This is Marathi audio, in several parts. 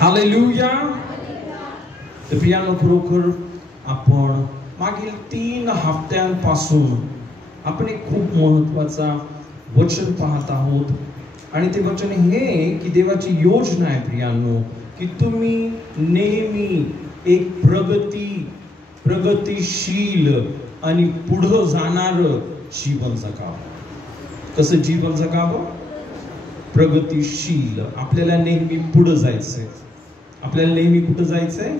हालेलुया. तर प्रियानो, खरोखर आपण मागील 3 हप्त्यांपासून आपण एक खूप महत्वाचा वचन पाहत आहोत आणि ते वचन हे की देवाची योजना आहे प्रियानो की तुम्ही नेहमी एक प्रगतिशील आणि पुढे जाणार जीवन जगावं. कसं जीवन जगावं? प्रगतिशील. आपल्याला नेहमी पुढे जायचंय. आपल्याला नेहमी कुठं जायचंय?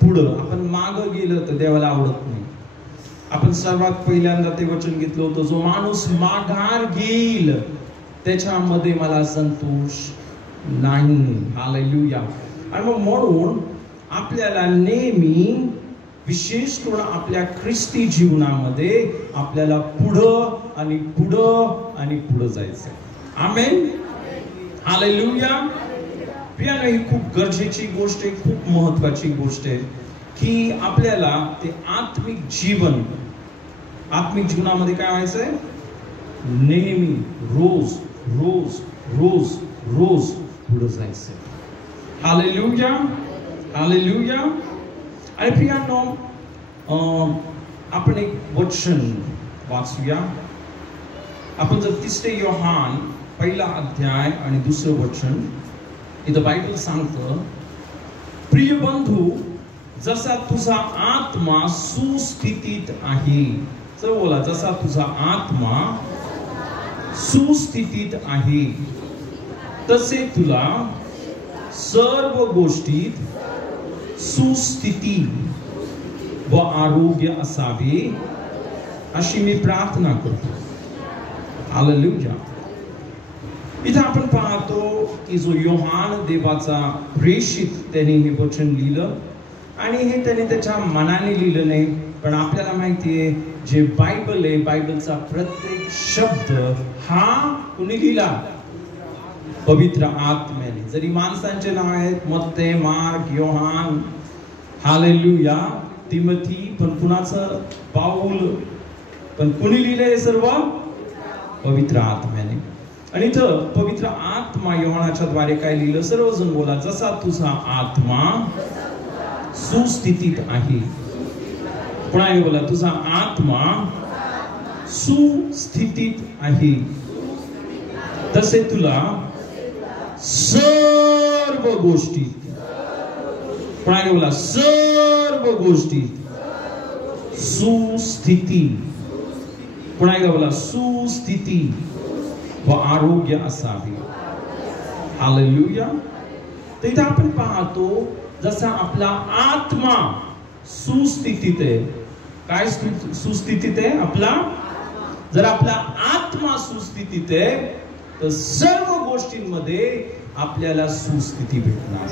पुढं. आपण मागं गेलं तर देवाला आवडत नाही. आपण सर्वात पहिल्यांदा ते वचन घेतलं होतं, जो माणूस माघार घेईल त्याच्यामध्ये मला संतोष नाही. हालेलुया. आणि मग म्हणून आपल्याला नेहमी विशेष करून आपल्या ख्रिस्ती जीवनामध्ये आपल्याला पुढं आणि पुढं आणि पुढं जायचंय. आमेन. हालेलुया. प्रियानो, ही खूप गरजेची गोष्ट आहे, खूप महत्वाची गोष्ट आहे की आपल्याला ते आत्मिक जीवनामध्ये काय व्हायचंय? नेहमी रोज रोज रोज रोज पुढे जायचंय. हालेलुया. हालेलुया. आणि प्रियानो, आपण एक वचन वाचूया. आपण जर 3 योहान 1 अध्याय आणि 2 वचन, इथं बायबल सांगतं, प्रिय बंधू, जसा तुझा आत्मा सुस्थितीत आहे, चल बोला, जसा तुझा आत्मा सुस्थितीत आहे तसे तुला सर्व गोष्टीत सुस्थिती व आरोग्य असावे अशी मी प्रार्थना करतो. हालेलुया. इथं आपण पाहतो की जो योहान देवाचा प्रेषित त्याने हे वचन लिहिलं आणि हे त्याने त्याच्या मनाने लिहिलं नाही, पण आपल्याला माहिती आहे जे बायबल आहे, बायबलचा प्रत्येक शब्द हा कुणी लिहिला? पवित्र आत्म्याने. जरी माणसांचे नाव आहेत मत्ते, मार्क, योहान, हालेलुया, तिमोथी, पण कुणाचं? पाऊल. पण कुणी लिहिलंय सर्व? पवित्र आत्म्याने. आणि इथं पवित्र आत्मा योहानाच्या द्वारे काय लिहिलं? सर्वजण बोला, जसा तुझा आत्मा सुस्थितीत आहे. पुन्हा बोला, तुझा आत्मा सुस्थितीत आहे तसे तुला सर्व गोष्टीत, पुन्हा बोला, सर्व गोष्टीत सुस्थिती, पुन्हा बोला, सुस्थिती व आरोग्य असावे. हालेलुया. तर इथे आपण पाहतो जसा आपला आत्मा सुस्थितीत आहे. काय सुस्थितीत आहे? आपला. जर आपला आत्मा सुस्थितीत आहे तर सर्व गोष्टींमध्ये आपल्याला सुस्थिती भेटणार.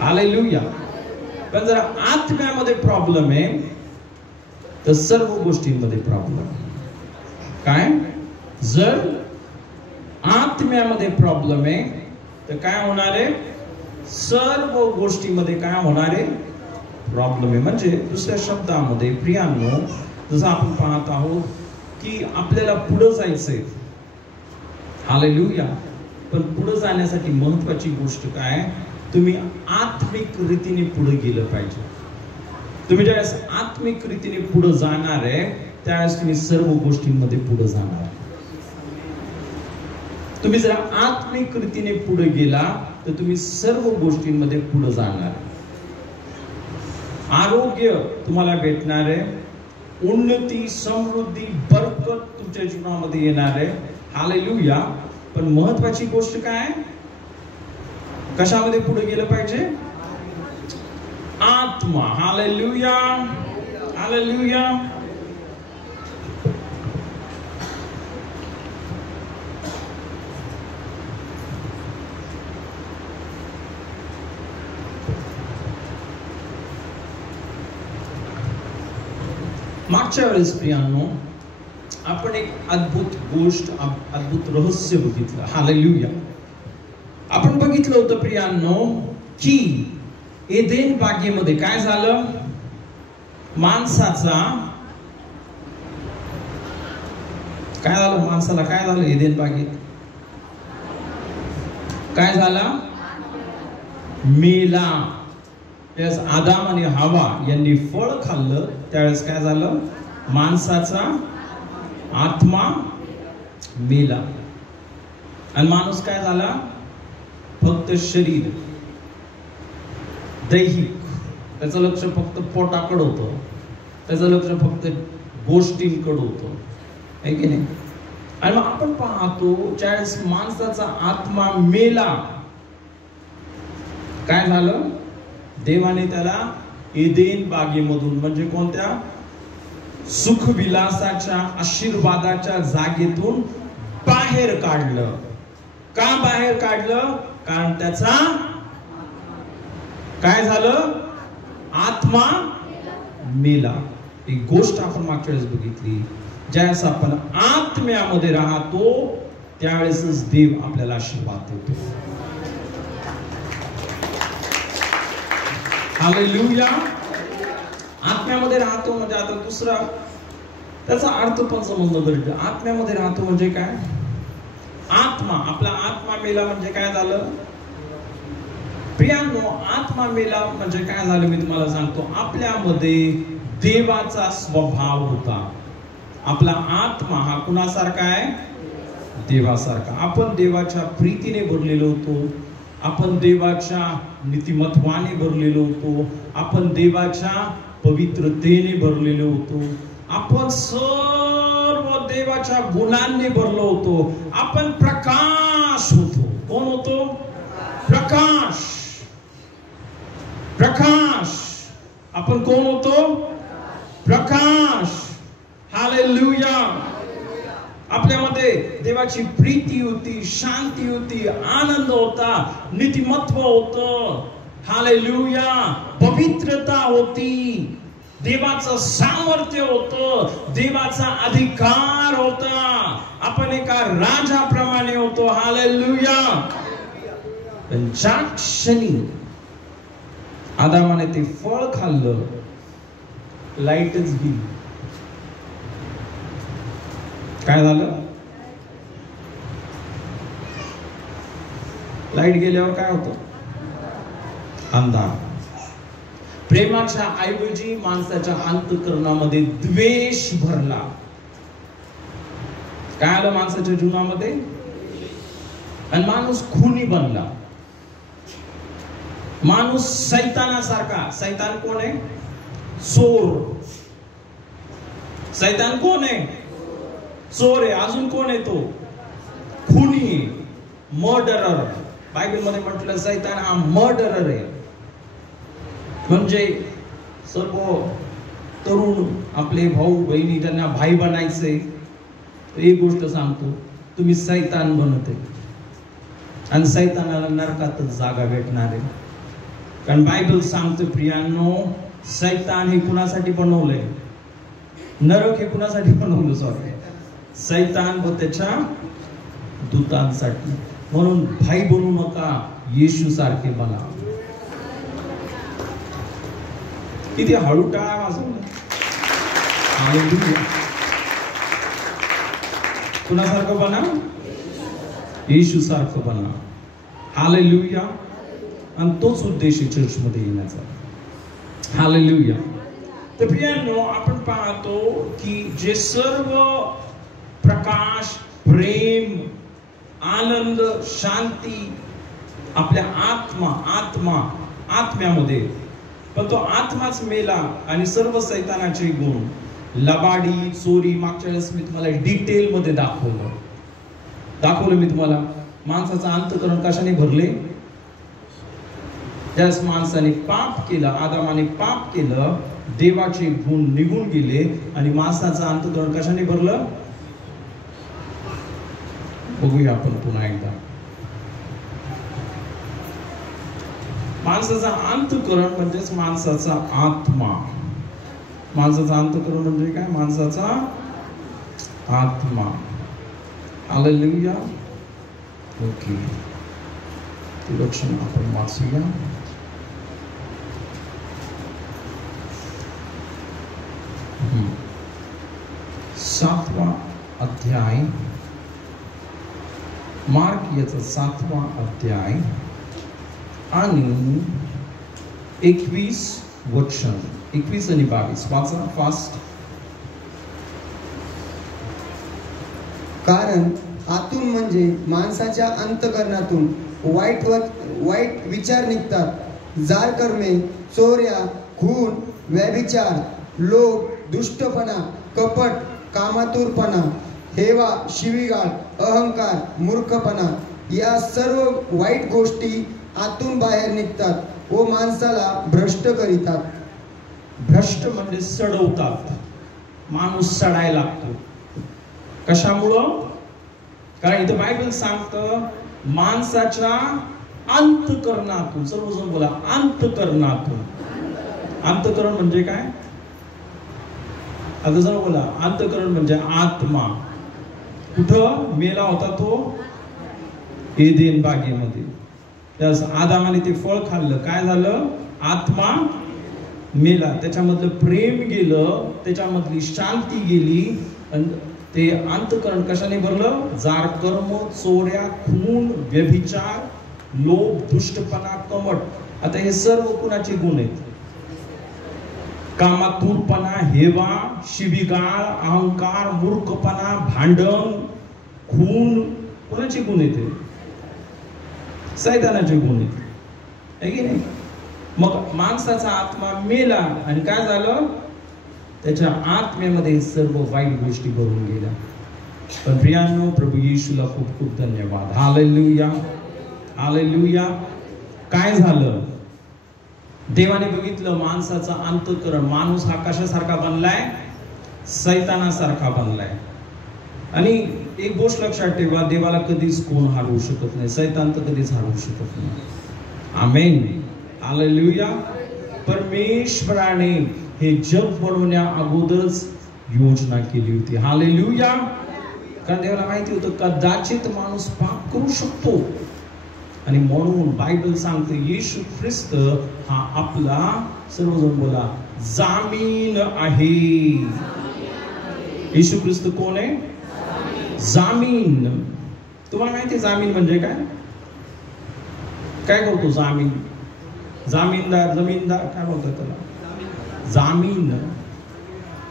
हालेलुया. पण जर आत्म्यामध्ये प्रॉब्लेम आहे तर सर्व गोष्टींमध्ये प्रॉब्लेम. काय? जर आत्म्यामध्ये प्रॉब्लेम आहे तर काय होणार आहे? सर्व गोष्टींमध्ये काय होणार आहे? प्रॉब्लेम आहे. म्हणजे दुसऱ्या शब्दामध्ये प्रियांनो, जसं आपण पाहत आहोत की आपल्याला पुढे जायचंय. हालेलुया. पण पुढे जाण्यासाठी महत्वाची गोष्ट काय? तुम्ही आत्मिक रीतीने पुढे गेलं पाहिजे. तुम्ही ज्यावेळेस आत्मिक रीतीने पुढे जाणार आहे त्यावेळेस तुम्ही सर्व गोष्टींमध्ये पुढे जाणार आहे. तुम्ही जर आत्मिक रीतीने पुढे गेला तर तुम्ही सर्व गोष्टींमध्ये पुढे जाणार. आरोग्य तुम्हाला भेटणार आहे, उन्नती, समृद्धी, बरकत तुमच्या जीवनामध्ये येणार आहे. हालेलुया. पण महत्वाची गोष्ट काय? कशामध्ये पुढे गेलं पाहिजे? आत्मा. हालेलुया. हालेलुया. मागच्या वेळेस प्रियांनो आपण एक अद्भुत गोष्ट, अद्भुत रहस्य बघितलं. हालेलुया. आपण बघितलं होतं प्रियांनो की एदेन बागेमध्ये काय झालं? माणसाचा काय झालं? माणसाला काय झालं? एदेन बागेत काय झाला? मेला. त्यावेळेस आदाम आणि हवा यांनी फळ खाल्लं, त्यावेळेस काय झालं? माणसाचा आत्मा मेला आणि माणूस काय झाला? फक्त शरीर, दैहिक. त्याचं लक्ष फक्त पोटाकडे होतं, त्याचं लक्ष फक्त गोष्टींकडे होतं, आहे की नाही? आणि मग आपण पाहतो ज्यावेळेस माणसाचा आत्मा मेला, काय झालं? देवाने त्याला एदेन बागेमधून, म्हणजे कोणत्या? सुखविलासाच्या आशीर्वादाच्या जागेतून बाहेर काढलं. का बाहेर काढलं? कारण त्याचा काय झालं? आत्मा मेला. एक गोष्ट आपण मागच्या वेळेस बघितली, ज्यावेळेस आपण आत्म्यामध्ये राहतो त्यावेळेसच देव आपल्याला आशीर्वाद देतो. हालेलुया. आत्म्यामध्ये राहतो म्हणजे आता दुसरा त्याचा अर्थ पण समजणं गरजेचं. आत्म्यामध्ये राहतो म्हणजे काय? आत्मा, आपला आत्मा मेला म्हणजे काय झालं? प्रियांनो, आत्मा मेला म्हणजे काय झालं मी तुम्हाला सांगतो. आपल्यामध्ये देवाचा स्वभाव होता. आपला आत्मा हा कुणासारखा आहे? देवासारखा. आपण देवाच्या प्रीतीने भरलेलो होतो, आपण देवाच्या नीतिमत्वाने भरलेलो होतो, आपण देवाच्या पवित्रतेने भरलेलो होतो, आपण सर्व देवाच्या गुणांनी भरलो होतो, आपण प्रकाश होतो. कोण होतो? प्रकाश. प्रकाश. आपण कोण होतो? प्रकाश. हालेलुया. आपल्यामध्ये देवाची प्रीती होती, शांती होती, आनंद होता, नीतिमत्व होतं. हालेलुया. पवित्रता होती, देवाचं सामर्थ्य होतं, देवाचा अधिकार होता. आपण एका राजाप्रमाणे होतो. हालेलुया. पण ज्या क्षणी आदामाने ते फळ खाल्लं, लाईटच गेली. काय झालं? लाईट गेल्यावर काय होतं? अंधार. प्रेमाच्या ऐवजी माणसाच्या अंतःकरणामध्ये द्वेष भरला. काय आलं माणसाच्या जीवनामध्ये? आणि माणूस खुनी बनला. माणूस सैतानासारखा. सैतान कोण आहे? चोर. सैतान कोण आहे? चोर आहे. अजून कोण आहे तो? खुनी, मर्डरर. बायबल मध्ये म्हटलं सैतान हा मर्डरर आहे. म्हणजे सर्व तरुण आपले भाऊ बहिणी त्यांना भाई बनायचे, एक गोष्ट सांगतो, तुम्ही सैतान बनते आणि सैतानाला नरकातच जागा भेटणार आहे. कारण बायबल सांगतो प्रियांनो, सैतान हे कुणासाठी बनवलंय? नरक हे कुणासाठी बनवलं? सॉरी, सैतान व त्याच्या दूतांसाठी. म्हणून भाई बनू नका, येशू सारखे बना. किती हळू टाळा वाजवून. कुणासारखं बना? येशू सारखं बना. हालेलुया. आणि तोच उद्देश आहे चर्च मध्ये येण्याचा. हालेलुया. तर प्रियांनो, आपण पाहतो की जे सर्व प्रकाश, प्रेम, आनंद, शांती आपल्या आत्म्यामध्ये, पण तो आत्माच मेला आणि सर्व सैतानाचे गुण, लबाडी, चोरी. मागच्या वेळेस मी तुम्हाला डिटेल मध्ये दाखवलं मी तुम्हाला. माणसाचं अंतःकरण कशाने भरले? त्यास माणसाने पाप केलं, आदामाने पाप केलं, देवाचे गुण निघून गेले आणि माणसाचं अंतःकरण कशाने भरलं? बघूया आपण पुन्हा एकदा. माणसाचा अंतःकरण म्हणजेच माणसाचा आत्मा. माणसाचा अंतःकरण म्हणजे काय? माणसाचा आत्मा. हालेलुया. ओके, ते लक्षण आपण वाचूया. सातवा अध्याय, मार्क याचा 7वा अध्याय आणि 21 वचन, 21 आणि 22 वाचा फास्ट. कारण आतून म्हणजे माणसाच्या अंतकरणातून वाईट विचार निघतात. जार कर्मे, चोऱ्या, खून, व्यभिचार, लोभ, दुष्टपणा, कपट, कामातुरपणा, हेवा, शिवीगाळ, अहंकार, मूर्खपणा, या सर्व वाईट गोष्टी आतून बाहेर निघतात व माणसाला भ्रष्ट करीतात. भ्रष्ट म्हणजे सडवतात. माणूस सडायला लागतो. कशामुळं? कारण इथं बायबल सांगतं माणसाच्या अंतकरणातून. सर्वजण बोला, अंतकरणातून. अंतकरण म्हणजे काय? आता जर बोला, अंतकरण म्हणजे आत्मा. कुठं मेला होता तो? एदेन बागेमध्ये. त्यास आदामाने ते फळ खाल्लं, काय झालं? आत्मा मेला, त्याच्यामधलं प्रेम गेलं, त्याच्यामधली शांती गेली. आणि ते अंतकरण कशाने भरलं? जार कर्म, चोऱ्या, खून, व्यभिचार, लोभ, दुष्टपणा, कमट. आता हे सर्व कुणाचे गुण आहेत? कामातुरपणा, हेवा, शिवीगाळ, अहंकार, मूर्खपणा, भांडण, खून, कोणाचे गुण आहेत? सैतानाचे गुण आहेत, है की नाही? मग माणसाचा आत्मा मेला आणि काय झालं? त्याच्या आत्म्यामध्ये सर्व वाईट गोष्टी भरून गेल्या. पण प्रियांनो, प्रभू येशूला खूप खूप धन्यवाद. Hallelujah, hallelujah. काय झालं? देवाने बघितलं माणसाचं अंतःकरण. माणूस हा कशासारखा बनलाय? सैतानासारखा बनलाय. आणि एक गोष्ट लक्षात ठेवा, देवाला कधीच कोण हरवू शकत नाही. सैतान तर कधीच हरवू शकत नाही. आमेन, हालेलुया. परमेश्वराने हे जग बनवण्या अगोदरच योजना केली होती. हालेलुया. कारण देवाला माहिती होतं कदाचित माणूस पाप करू शकतो. आणि म्हणून बायबल सांगते येशू ख्रिस्त हा आपला, सर्वजण बोला, जामीन आहे. येशू ख्रिस्त कोण आहे? जामीन. तुम्हाला माहिती जामीन म्हणजे काय? काय करतो जामीन? जामीनदार, जमीनदार काय बोलतात त्याला? जामीन.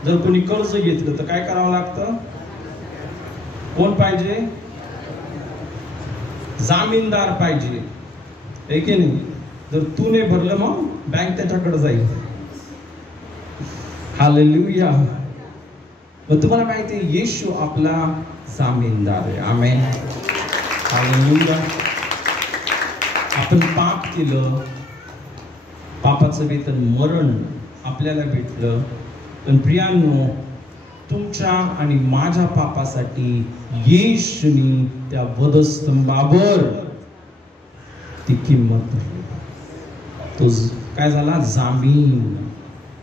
जर कोणी कर्ज घेतलं तर काय करावं लागतं? कोण पाहिजे? जामीनदार पाहिजे, है की नाही? जर तू नाही भरलं मग बँक त्याच्याकडे जाईल. हालेलुया. मग तुम्हाला माहिती आहे येशू आपला जामीनदार आहे. आमेन, हालेलुया. आपण पाप केलं, पापाचं वेतन मरण आपल्याला भेटलं. पण प्रियांनो, तुमच्या आणि माझ्या पापासाठी येशूनी त्या वधस्तंभावर ती किंमत भरली. तो काय झाला? जामीन.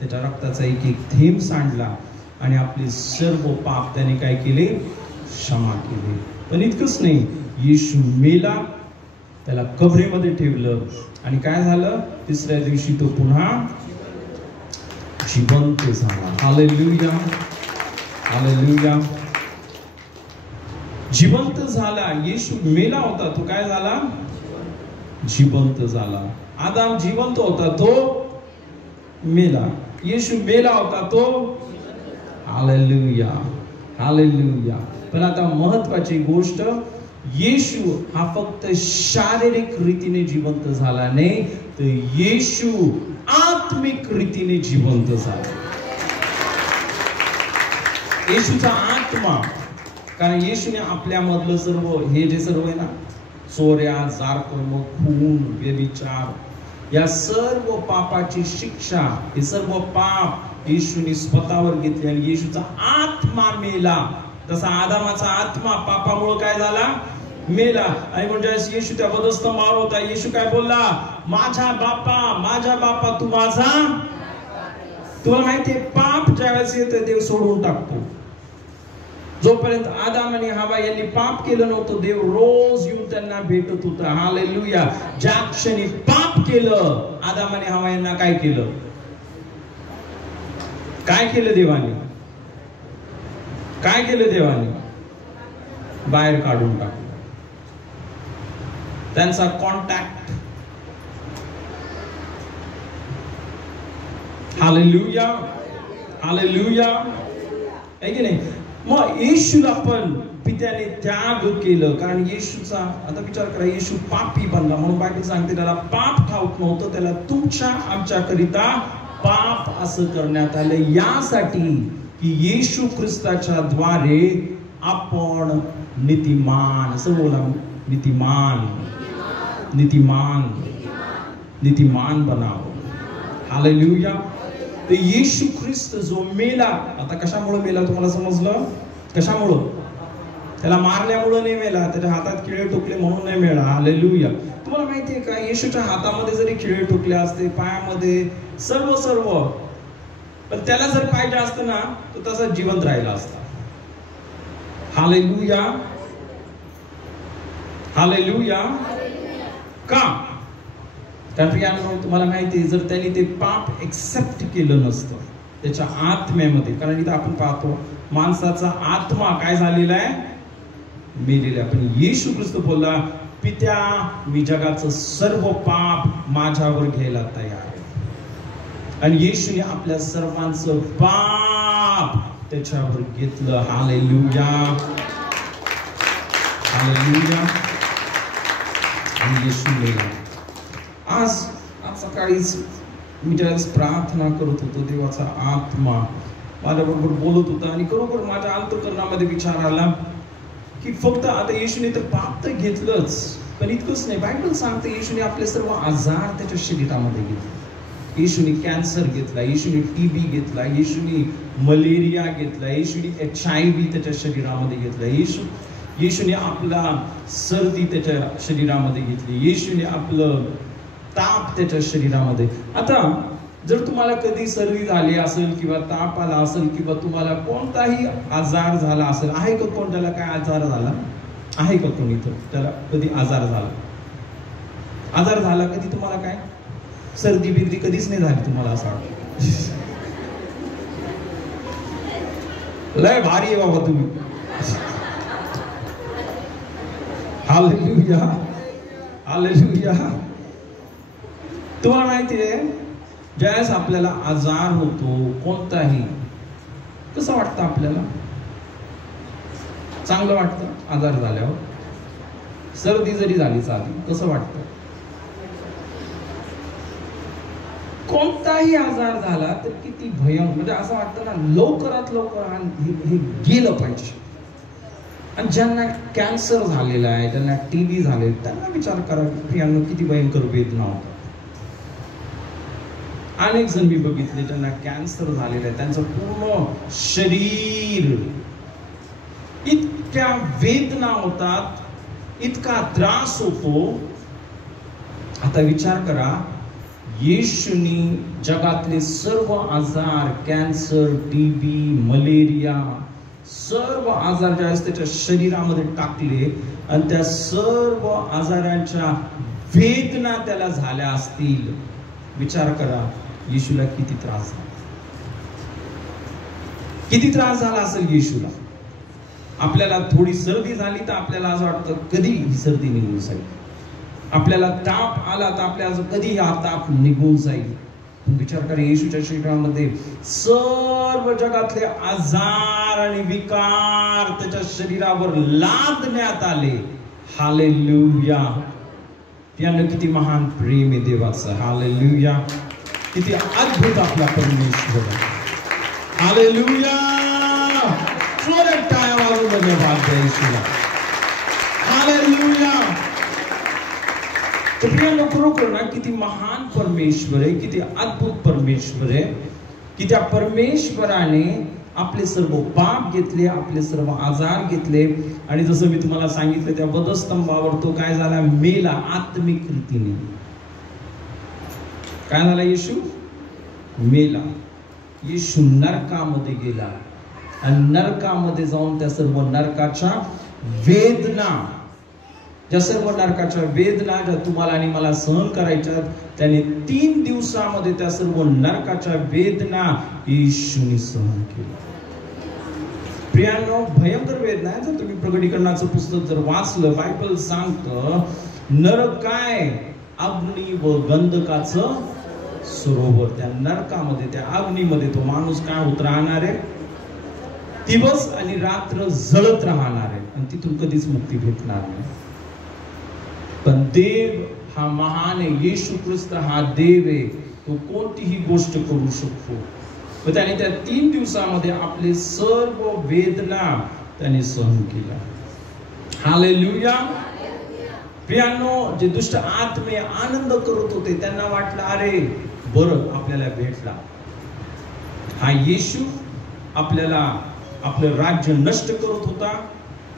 त्याच्या रक्ताचा एक एक थेंब सांडला आणि आपले सर्व पाप त्याने काय केले? क्षमा केले. पण इतकंच नाही, येशू मेला, त्याला कबरेमध्ये ठेवलं आणि काय झालं? तिसऱ्या दिवशी तो पुन्हा जिवंत झाला. Hallelujah, hallelujah. जिवंत झाला. येशू मेला होता, तो काय झाला? जिवंत झाला. आदाम जिवंत होता, तो मेला. येशू मेला होता, तो हालेलुया, हालेलुया. पण आता महत्वाची गोष्ट, येशू हा फक्त शारीरिक रीतीने जिवंत झाला नाही, तर येशू आत्मिक रीतीने जिवंत झाला. येशूचा आत्मा, कारण येशूने आपल्यामधलं सर्व हे जे सर्व आहे ना, चोऱ्या, जारकर्म, खून, व्यभिचार, या सर्व पापाची शिक्षा, हे सर्व पाप येशूने स्वतःवर घेतले आणि येशूचा आत्मा मेला. तसा आदामाचा आत्मा पापामुळे काय झाला? मेला. आणि म्हणजे येशू त्या वधस्तंभावर होता, येशू काय बोलला? माझा बापा तू माझा. तुला माहितीये, पाप ज्यावेळेस येतं देव सोडून टाकतो. जोपर्यंत आदाम आणि हवा यांनी पाप केलं नव्हतं, देव रोज येऊन त्यांना भेटत होता. हालेलुया. ज्या क्षणी पाप केलं, आदाम आणि हवा यांना काय केलं? काय केलं देवाने? काय केलं देवाने? बाहेर काढून टाकलं. त्यांचा कॉन्टॅक्ट हालेलुया, हालेलुया. आहे की नाही? मग येशूला पण पित्याने त्याग केलं, कारण येशूचा, आता विचार करा, येशू पापी बनला म्हणून बायबल सांगते त्याला पाप ठाऊक नव्हतं, त्याला तुमच्या आमच्या करिता पाप असं करण्यात आलं, यासाठी की येशू ख्रिस्ताच्या द्वारे आपण नीतिमान, असं बोला, नीतिमान, नीतिमान, नीतिमान बनावं. हालेलुया. तर येशू ख्रिस्त जो मेला, आता कशामुळे मेला तुम्हाला समजलं? कशामुळं? त्याला मारल्यामुळं नाही मेला, त्याच्या हातात खिळे ठोकले म्हणून नाही मेला. हालेलुया. तुम्हाला माहितीये का, येशूच्या हातामध्ये जरी खिळे ठोकले असते, पायामध्ये सर्व सर्व, पण त्याला जर पाहिजे असतं ना तर तसा जिवंत राहिला असता. Hallelujah, hallelujah. का? कारण तुम्हाला माहिती, जर त्यांनी ते पाप एक्सेप्ट केलं नसतं त्याच्या आत्म्यामध्ये, कारण इथं आपण पाहतो माणसाचा आत्मा काय झालेला आहे? मेलेला. पण येशू ख्रिस्त बोलला, पित्या मी जगाचं सर्व पाप माझ्यावर घ्यायला तयार आहे. आणि येशूने आपल्या सर्वांचं पाप त्याच्यावर घेतलं. Hallelujah, hallelujah. आणि येशू मेला. आज सकाळीच मी ज्यावेळेस प्रार्थना करत होतो, देवाचा आत्मा माझ्याबरोबर बोलत होता आणि खरोखर माझ्या अंतःकरणामध्ये विचार आला की फक्त आता येशूने तर पाप तर घेतलंच, पण इतकंच नाही. बायबल सांगते येशूने आपले सर्व आजार त्याच्या शरीरामध्ये घेतले. येशूने कॅन्सर घेतला, येशूने टीबी घेतला, येशूने मलेरिया घेतला, येशूने HIV त्याच्या शरीरामध्ये घेतला, येशूने आपला सर्दी त्याच्या शरीरामध्ये घेतली, येशूने आपलं ताप त्याच्या शरीरामध्ये. आता जर तुम्हाला कधी सर्दी झाली असेल किंवा ताप आला असेल किंवा तुम्हाला कोणताही आजार झाला असेल, आहे का कोण त्याला काय आजार झाला? आहे का कोणी तर त्याला कधी आजार झाला? आजार झाला कधी तुम्हाला? काय सर्दी बिर्दी कधीच नाही झाली तुम्हाला असं वाटतं? लय भारी आहे बाबा तुम्ही. Hallelujah, hallelujah. तुम्हाला माहितीये, ज्यावेळेस आपल्याला आजार होतो कोणताही, कसं वाटतं आपल्याला? चांगलं वाटतं आजार झाल्यावर. सर्दी जरी झाली चालेल, कसं वाटतं? कोणताही आजार झाला तर किती भयंकर, म्हणजे असं वाटतं ना लवकरात लवकर हे गेलं पाहिजे. आणि ज्यांना कॅन्सर झालेला आहे, ज्यांना टीबी झाले, त्यांना विचार करा प्रियांनो किती भयंकर वेदना होतात. अनेक जण मी बघितले ज्यांना कॅन्सर झालेला आहे, त्यांचं पूर्ण शरीर, इतक्या वेदना होतात, इतका त्रास होतो. आता विचार करा, येशूनी जगातले सर्व आजार, कॅन्सर, टीबी, मलेरिया, सर्व आजार ज्यावेळेस त्याच्या शरीरामध्ये टाकले आणि त्या सर्व आजारांच्या वेदना त्याला झाल्या असतील, विचार करा येशूला किती त्रास झाला, किती त्रास झाला असेल येशूला. आपल्याला थोडी सर्दी झाली तर आपल्याला असं वाटतं कधी ही सर्दी निघून जाईल, आपल्याला ताप आला तर आपल्याला कधी हा ताप निघून जाईल. विचार करा, येशूच्या शरीरामध्ये सर्व जगातले आजार आणि विकार त्याच्या शरीरावर लादण्यात आले. हालेलुया. त्यानं किती महान प्रेम आहे देवाचं. हालेलुया. किती अद्भुत आपला परमेश्वर. हालेलुया. जोरात टाळ्या वाजवून धन्यवाद द्या येशूला. हालेलुया. तर प्रियांनो, खरोखर ना किती महान परमेश्वर आहे, किती अद्भुत परमेश्वर आहे, की त्या परमेश्वराने आपले सर्व पाप घेतले, आपले सर्व आजार घेतले. आणि जसं मी तुम्हाला सांगितलं, त्या वधस्तंभावर तो काय झाला? मेला आत्मिक रीतीने. काय झाला? येशू मेला. येशू नरकामध्ये गेला आणि नरकामध्ये जाऊन त्या सर्व नरकाच्या वेदना, ज्या सर्व नरकाच्या वेदना ज्या तुम्हाला आणि मला सहन करायच्या, त्याने 3 दिवसामध्ये त्या सर्व नरकाच्या वेदना येशूने सहन केल्या. प्रियांनो, भयंकर वेदना आहे. जर तुम्ही प्रकटीकरणाचं पुस्तक जर वाचलं, बायबल सांगतं नरक काय? अग्नी व गंधकाचं सरोवर, त्या नरकामध्ये, त्या अग्नीमध्ये तो माणूस काय होत राहणार आहे, दिवस आणि रात्र जळत राहणार आहे आणि तिथून कधीच मुक्ती भेटणार नाही. पण देव हा महान आहे, येशू ख्रिस्त हा देव आहे, तो कोणतीही गोष्ट करू शकतो. व त्याने त्या 3 दिवसामध्ये आपले सर्व वेदना त्याने सहन केला. हालेलुया. प्रियांनो, जे दुष्ट आत्मे आनंद करत होते त्यांना वाटलं अरे बरं आपल्याला भेटला हा येशू, आपल्याला आपलं राज्य नष्ट करत होता,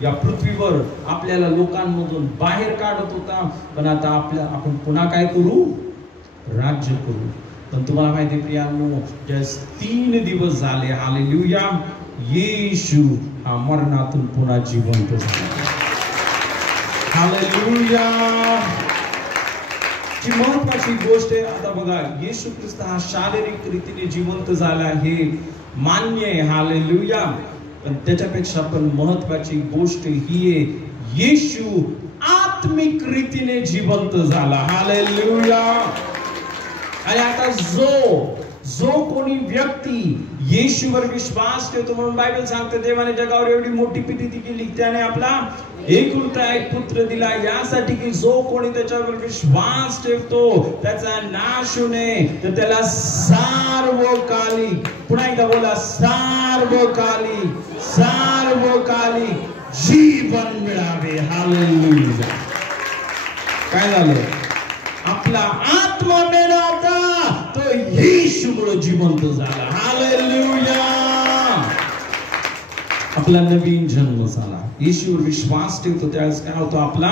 या पृथ्वीवर आपल्याला लोकांमधून बाहेर काढत होता, पण आता आपण पुन्हा काय करू, राज्य करू. पण तुम्हाला माहिती प्रियांनो, ज्या 3 दिवस झाले, हालेलुया, येशू हा मरणातून पुन्हा जिवंत झाला. हालेलुया. जी महत्वाची गोष्ट आहे, आता बघा, येशू ख्रिस्त हा शारीरिक रीतीने जिवंत झाला हे मान्य आहे, हालेलुया. पण त्याच्यापेक्षा पण महत्वाची गोष्ट ही आहे, येशू आत्मिक रीतीने जिवंत झाला. हालेलुया. आणि आता जो कोणी व्यक्ती येशूवर विश्वास ठेवतो, म्हणून बायबल सांगते देवाने जगावर एवढी मोठी प्रीती केली, त्याने आपला एकुलता एक पुत्र दिला, यासाठी की जो कोणी त्याच्यावर विश्वास ठेवतो त्याचा नाश होऊ नये, तर त्याला सार्वकालिक, पुन्हा एकदा बोला, सार्वकालिक जीवन मिळावे. हालेलुया. काय झालं, आपला आत्मा मेला होता, तो येशूमुळे जिवंत झाला. हालेलुया. आपला नवीन जन्म झाला. येशूवर विश्वास ठेवतो त्यावेळेस काय होतो, आपला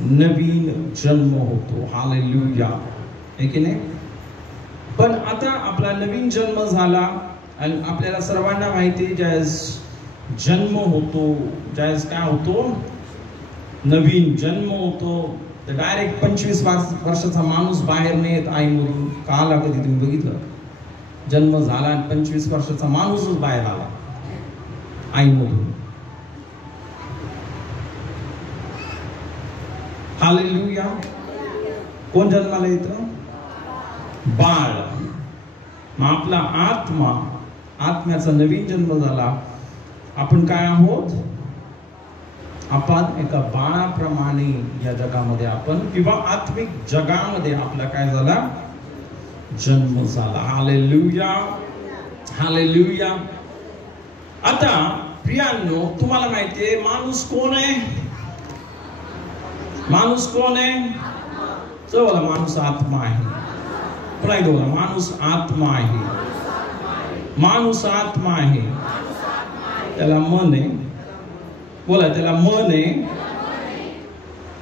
नवीन जन्म होतो. हालेलुया. आहे की नाही? पण आता आपला नवीन जन्म झाला आणि आपल्याला सर्वांना माहिती, ज्यावेळेस जन्म होतो, ज्यावेळेस काय होतो, नवीन जन्म होतो, तर डायरेक्ट 25 वर्षाचा माणूस बाहेर नाही येत आईमधून. का आला, कधी तुम्ही बघितलं? जन्म झाला आणि 25 वर्षाचा माणूसच बाहेर आला आईमधून. हालेलुया. कोण जन्माला येतं? बाळ. मग आपला आत्म्याचा नवीन जन्म झाला. आपण काय आहोत? आपण एका बाळाप्रमाणे या जगामध्ये आपण, किंवा आत्मिक जगामध्ये आपला काय झाला, जन्म झाला. हालेलुया. हालेलुया. आता प्रियांनो, तुम्हाला माहितीये माणूस कोण आहे? माणूस कोण आहे? चला, माणूस आत्मा आहे. पुन्हा एकदा बोला, माणूस आत्मा आहे. माणूस आत्मा आहे. त्याला मन आहे. बोला, त्याला मन आहे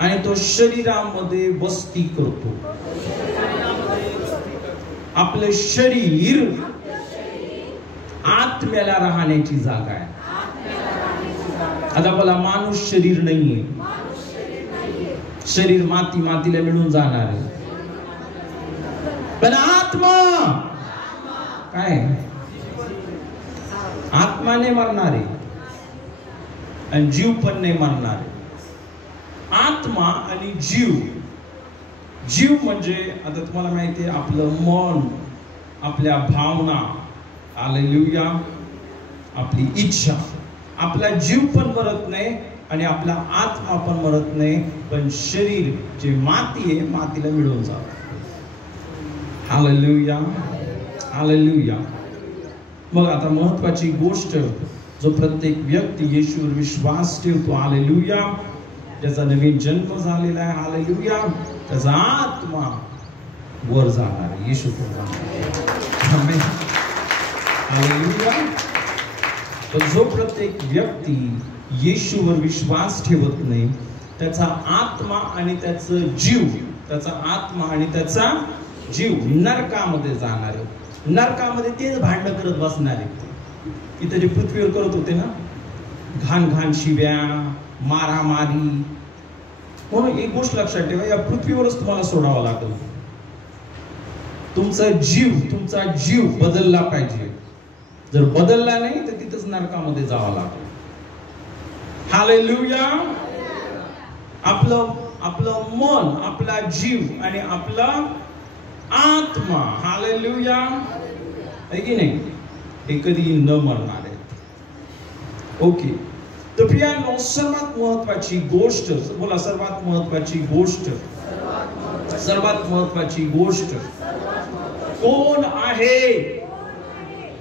आणि तो शरीरामध्ये वस्ती करतो. आपलं शरीर आत्म्याला राहण्याची जागा आहे. आता बोला, माणूस शरीर नाहीये. शरीर मातीला मिळून जाणार आहे, पण आत्मा काय? आत्मा नाही मरणार आहे आणि जीव पण नाही मरणार आहे. आत्मा आणि जीव म्हणजे, आता तुम्हाला माहिती आहे, आपलं मन, आपल्या भावना, हालेलुया, आपली इच्छा. आपला जीव पण मरत नाही आणि आपला आत्मा पण मरत नाही, पण शरीर जे माती आहे, मातीला मिळून जात. हालेलुया. हालेलुया. मग आता महत्वाची गोष्ट, जो प्रत्येक व्यक्ती येशूवर विश्वास ठेवतो, हालेलुया, ज्याचा नवीन जन्म झालेला आहे, हालेलुया, त्याचा आत्मा वर जाणार आहे, येशूवर जाणार. आमेन. हालेलुया. पण जो प्रत्येक व्यक्ती येशूवर विश्वास ठेवत नाही, त्याचा आत्मा आणि त्याचा जीव नरकामध्ये जाणार आहे. नरकामध्ये तेच भांडण करत बसणार आहे. इथे जे पृथ्वीवर करत होते ना, घाण शिव्या, मारामारी. म्हणून एक गोष्ट लक्षात ठेवा, या पृथ्वीवरच तुम्हाला सोडावं लागेल. तुमचा जीव बदलला पाहिजे. जर बदलला नाही तर तिथंच नरकामध्ये जावं लागेल. हालेलुया. आपलं मन, आपला जीव आणि आपला आत्मा. हालेलुया. आहे की नाही? हे कधी न मरणार आहेत. ओके. तर प्रियांनो, सर्वात महत्वाची गोष्ट, बोला सर्वात महत्वाची गोष्ट, सर्वात महत्वाची गोष्ट कोण आहे?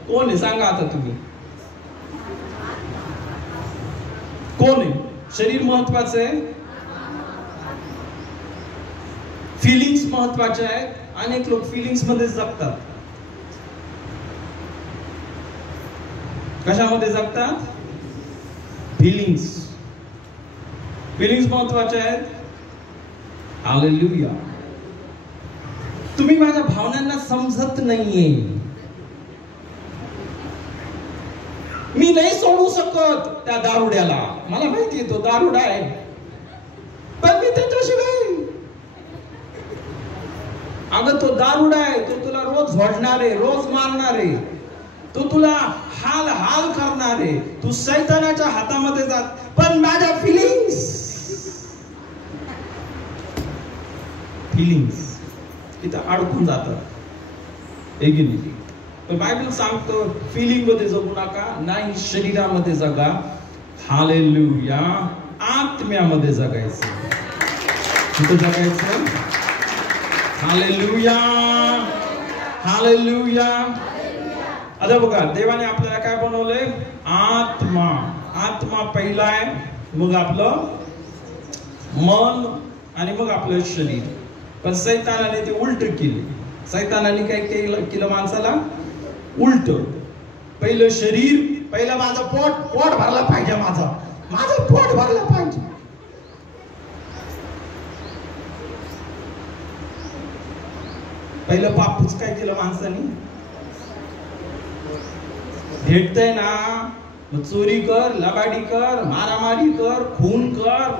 कोण आहे सांगा आता तुम्ही. कोण आहे? शरीर महत्वाचं आहे, फिलिंग्स महत्वाचे आहेत. अनेक लोक फिलिंग्स मध्ये जगतात. कशामध्ये जगतात? फिलिंग्स. फिलिंग्स महत्वाचे आहेत. हालेलुया. तुम्ही माझ्या भावनांना समजत नाहीये. मी नाही सोडू शकत त्या दारुड्याला. मला माहितीये तो दारुडा आहे, पण मी त्याच्याशिवाय. अगं तो दारुडा आहे, तो तुला रोज झोडणार आहे, रोज मारणार आहे, तो तुला हाल हाल करणार आहे. तू सैतानाच्या हातामध्ये जात, पण माझ्या फिलिंग्स इथं अडकून जातात. एक नाही. पण बायबल सांगतो फिलिंग मध्ये जगू नका, नाही शरीरामध्ये जगा. हालेलुया. आत्म्यामध्ये जगायचं. कुठं जगायचं? हालेलुया. हालेलुया. आता बघा, देवाने आपल्याला काय बनवलंय? आत्मा. आत्मा पहिला आहे, मग आपलं मन आणि मग आपलं शरीर. पण सैतानाने ते उलट केले. सैतानाने काय केलं माणसाला? उलट. पहिलं शरीर, पहिलं माझं पोट भरला पाहिजे, माझं पोट भरला पाहिजे. पहिलं पापूच काय केलं माणसाने? भेटतंय ना, मग चोरी कर, लबाडी कर, मारामारी कर, खून कर.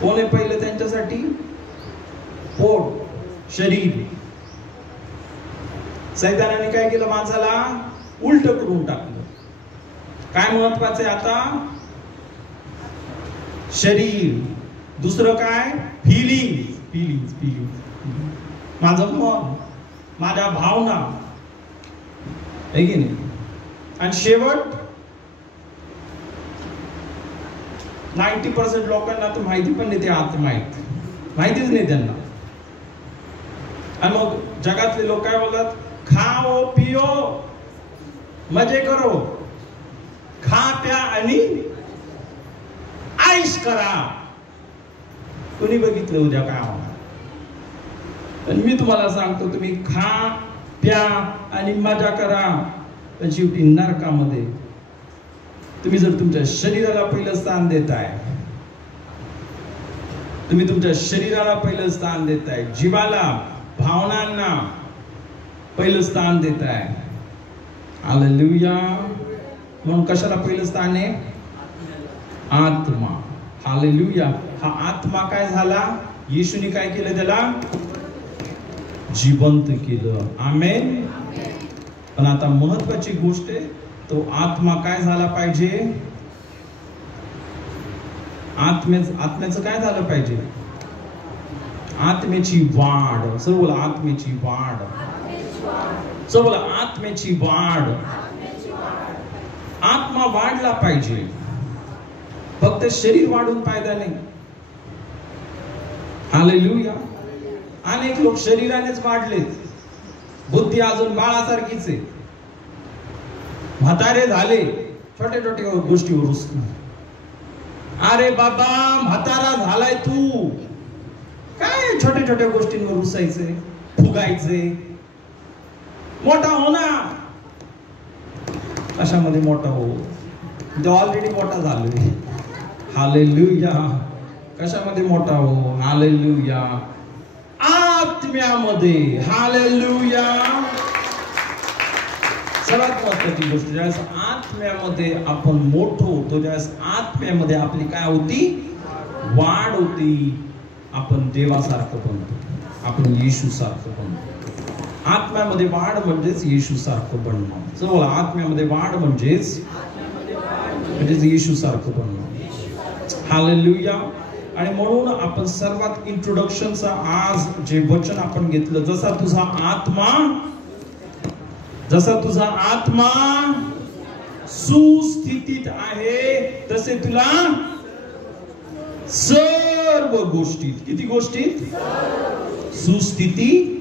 कोण आहे पहिलं त्यांच्यासाठी? पोट, शरीर. सैतानाने काय केलं? माणसाला उलट करून टाकलं. काय महत्वाचं आहे आता? शरीर. दुसरं काय? फिलिंग. माझं मन, माझ्या भावना, आहे की नाही? आणि शेवट 90% लोकांना तर माहिती पण नाही ते आत्मा आहेत. माहितीच नाही त्यांना. आणि मग जगातले लोक काय बोलतात? खाओ पिओ मजे करो, खा प्या आणि आईश करा. कोणी बघितलं उद्या काय होणार? पण मी तुम्हाला सांगतो, तुम्ही खा प्या आणि मजा करा, पण शेवटी नरकामध्ये. तुम्ही जर तुमच्या शरीराला पहिलं स्थान देताय, तुम्ही तुमच्या शरीराला पहिलं स्थान देताय, जीवाला, भावनांना पहिलं स्थान देताय. हालेलुया. म्हणून कशाला पहिलं स्थान आहे? आत्मा. हालेलुया. हा आत्मा काय झाला? येशूने काय केलं? त्याला जिवंत केलं. आमेन. पण आता महत्वाची गोष्ट आहे, तो आत्मा काय झाला पाहिजे? आत्म्याचं काय झालं पाहिजे? आत्म्याची वाढ. सर्व बोला आत्म्याची वाढ. सर्व बोला आत्म्याची वाढ. आत्मा वाढला पाहिजे. फक्त शरीर वाढून फायदा नाही. हालेलुया. अनेक लोक शरीरानेच वाढलेत, बुद्धी अजून बाळासारखीच आहे. म्हातारे झाले, छोट्या छोट्या गोष्टीवर रुसतो. अरे बाबा, म्हातारा झालाय तू, काय छोट्या छोट्या गोष्टींवर रुसायचे, फुगायचे? मोठा हो ना. कशामध्ये मोठा हो? तो ऑलरेडी मोठा झालोय. हालेलुया. कशामध्ये मोठा हो? हालेलुया. आत्म्यामध्ये. हालेलुया. सर्वात महत्वाची गोष्ट, ज्यावेळेस आत्म्यामध्ये आपण मोठं होतो, ज्यावेळेस आत्म्यामध्ये आपली काय होती? वाढ होती. आपण देवासारखं बनतो, आपण येशू सारखं बनतो. आत्म्यामध्ये वाढ म्हणजेच येशू सारखं बनणं. चला, आत्म्यामध्ये वाढ म्हणजेच येशू सारखं बनणं. हालेलुया. आणि म्हणून आपण सर्वात इंट्रोडक्शनचा आज जे वचन आपण घेतलं, जसा तुझा आत्मा सुस्थितीत आहे तसे तुला सर्व गोष्टीत, किती गोष्टीत? सुस्थिती.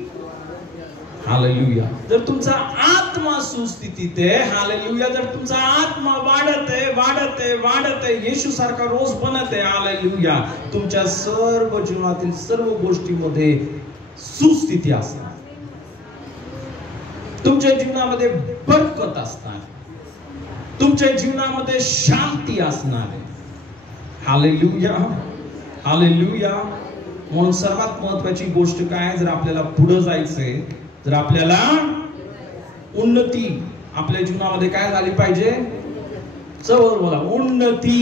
हालेलुया. जर तुमचा आत्मा सुस्थितीत आहे, हालेलुया, जर तुमचा आत्मा वाढत आहे, येशू सारखा रोज बनत आहे, हालेलुया, तुमच्या सर्व जीवनातील सर्व गोष्टीमध्ये सुस्थिती असणार, तुमच्या जीवनामध्ये बरकत असणार, तुमच्या जीवनामध्ये शांती असणार आहे. Hallelujah, hallelujah. म्हणून सर्वात महत्वाची गोष्ट काय? जर आपल्याला पुढे जायचंय, जर आपल्याला उन्नती आपल्या जीवनामध्ये काय झाली पाहिजे? सर्व बोला, उन्नती.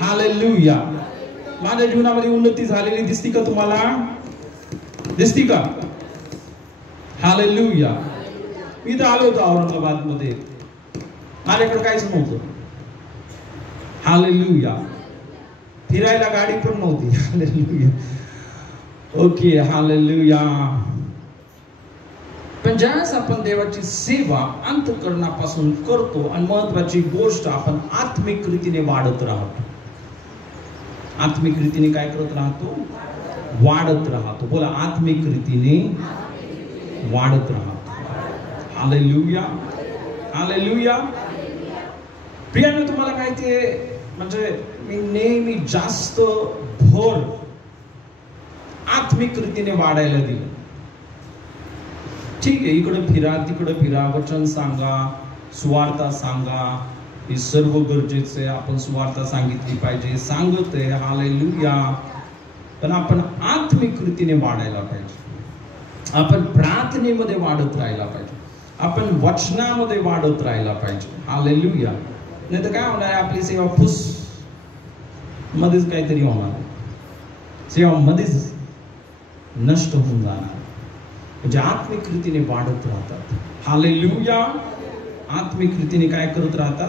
हालेलुया. माझ्या जीवनामध्ये उन्नती झालेली दिसती का तुम्हाला? दिसती का? हालेलुया. मी तर आलो होतो औरंगाबाद मध्ये, माझ्याकडे काहीच नव्हतं. हालेलुया. फिरायला गाडी पण नव्हती. हालेलुया. Okay, hallelujah. पण ज्यावेळेस आपण देवाची सेवा अंतःकरणापासून करतो आणि महत्वाची गोष्ट आपण आत्मिक रीतीने वाढत राहतो. आत्मिक रीतीने काय करत राहतो? वाढत राहतो. बोला, आत्मिक रीतीने वाढत राहतो. Hallelujah, hallelujah. प्रियांनो, तुम्हाला माहितीये, म्हणजे मी नेहमी जास्त भर आत्मिक रीतीने वाढायला दिलं. ठीक आहे, इकडे फिरा, तिकडे फिरा, वचन सांगा, सुवार्ता सांगा, हे सर्व गरजेचं आहे. आपण सुवार्ता सांगितली पाहिजे, सांगत आहे, हालेलुया. पण आपण आत्मिक रीतीने वाढायला पाहिजे. आपण प्रार्थनेमध्ये वाढत राहायला पाहिजे. आपण वचनामध्ये वाढत राहायला पाहिजे. हालेलुया. नाही तर काय होणार आहे? आपली सेवा फुस मध्येच काहीतरी होणार, सेवा मध्येच नष्ट होऊन जाणार. म्हणजे आत्मिक रीतीने वाढत राहतात. हालेलुया. आत्मिक रीतीने काय करत राहतात?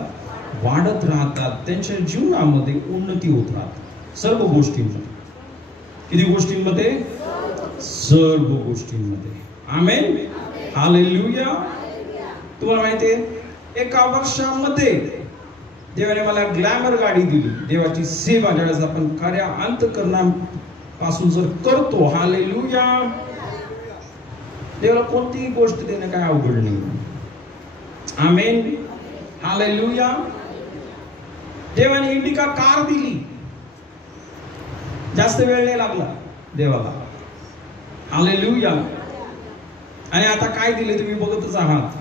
वाढत राहतात. त्यांच्या जीवनामध्ये उन्नती होत राहते सर्व गोष्टींमध्ये. किती गोष्टींमध्ये? सर्व गोष्टींमध्ये. आमेन. हालेलुया. तुम्हाला माहितीये, एका वर्षामध्ये देवाने मला ग्लॅमर गाडी दिली. देवाची सेवा ज्यावेळेस आपण खऱ्या अंतःकरणापासून जर करतो, हालेलुया, देवाला कोणतीही गोष्ट देणं काय अवघड नाही. आमेन. हालेलुया. देवाने इंडिका कार दिली, जास्त वेळ नाही लागला देवाला. हालेलुया. आणि आता काय दिले तुम्ही बघतच आहात.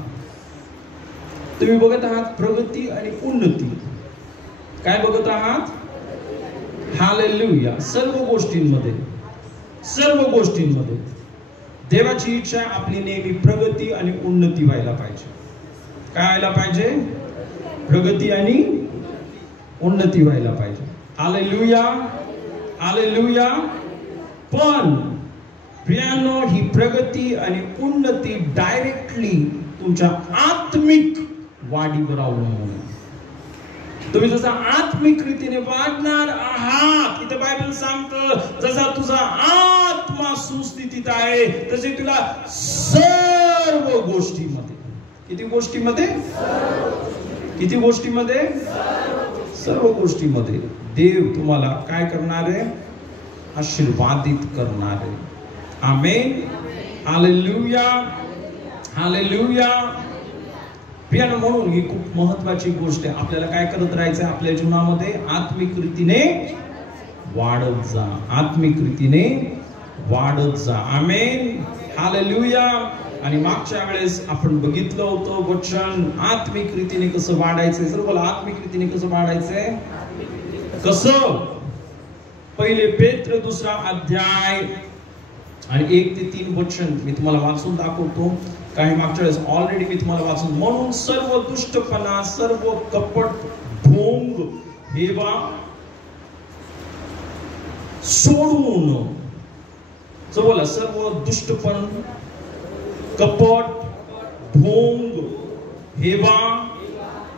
तुम्ही बघत आहात प्रगती आणि उन्नती. काय बघत आहात? हालेलुया. सर्व गोष्टींमध्ये देवाची इच्छा आपली नेहमी प्रगती आणि उन्नती व्हायला पाहिजे. काय व्हायला पाहिजे? प्रगती आणि उन्नती व्हायला पाहिजे. Hallelujah, hallelujah. पण प्रियांनो, ही प्रगती आणि उन्नती डायरेक्टली तुमच्या आत्मिक वाढीवर अवलंबून आहे. तुम्ही जसा आत्मिक रीतीने वाढणार आहात, इथे बायबल सांगतं, जसा तुझा आत्मा सुस्थितीत आहे तसे तुला सर्व गोष्टीमध्ये, किती गोष्टीमध्ये? किती गोष्टीमध्ये? सर्व गोष्टीमध्ये देव तुम्हाला काय करणार आहे? आशीर्वादित करणार आहे. आमेन. Hallelujah, hallelujah. प्रियांनो, म्हणून ही खूप महत्वाची गोष्ट आहे. आपल्याला काय करत राहायचं? आपल्या जीवनामध्ये आत्मिक रीतीने वाढत जा. आत्मिक रीतीने वाढत जा. आमेन. हालेलुया. आणि मागच्या वेळेस आपण बघितलं होतं वचन, आत्मिक रीतीने कसं वाढायचंय. सर बोला, आत्मिक रीतीने कसं वाढायचंय? कसं? पहिले पेत्र 2 अध्याय आणि 1 ते 3 वचन मी तुम्हाला वाचून दाखवतो. काही मागच्या वेळेस ऑलरेडी मी तुम्हाला वाचून. म्हणून सर्व दुष्टपणा, सर्व कपट, ढोंग, हेवा सोडून, जो बोला, सर्व दुष्टपण, कपट, ढोंग, हेवा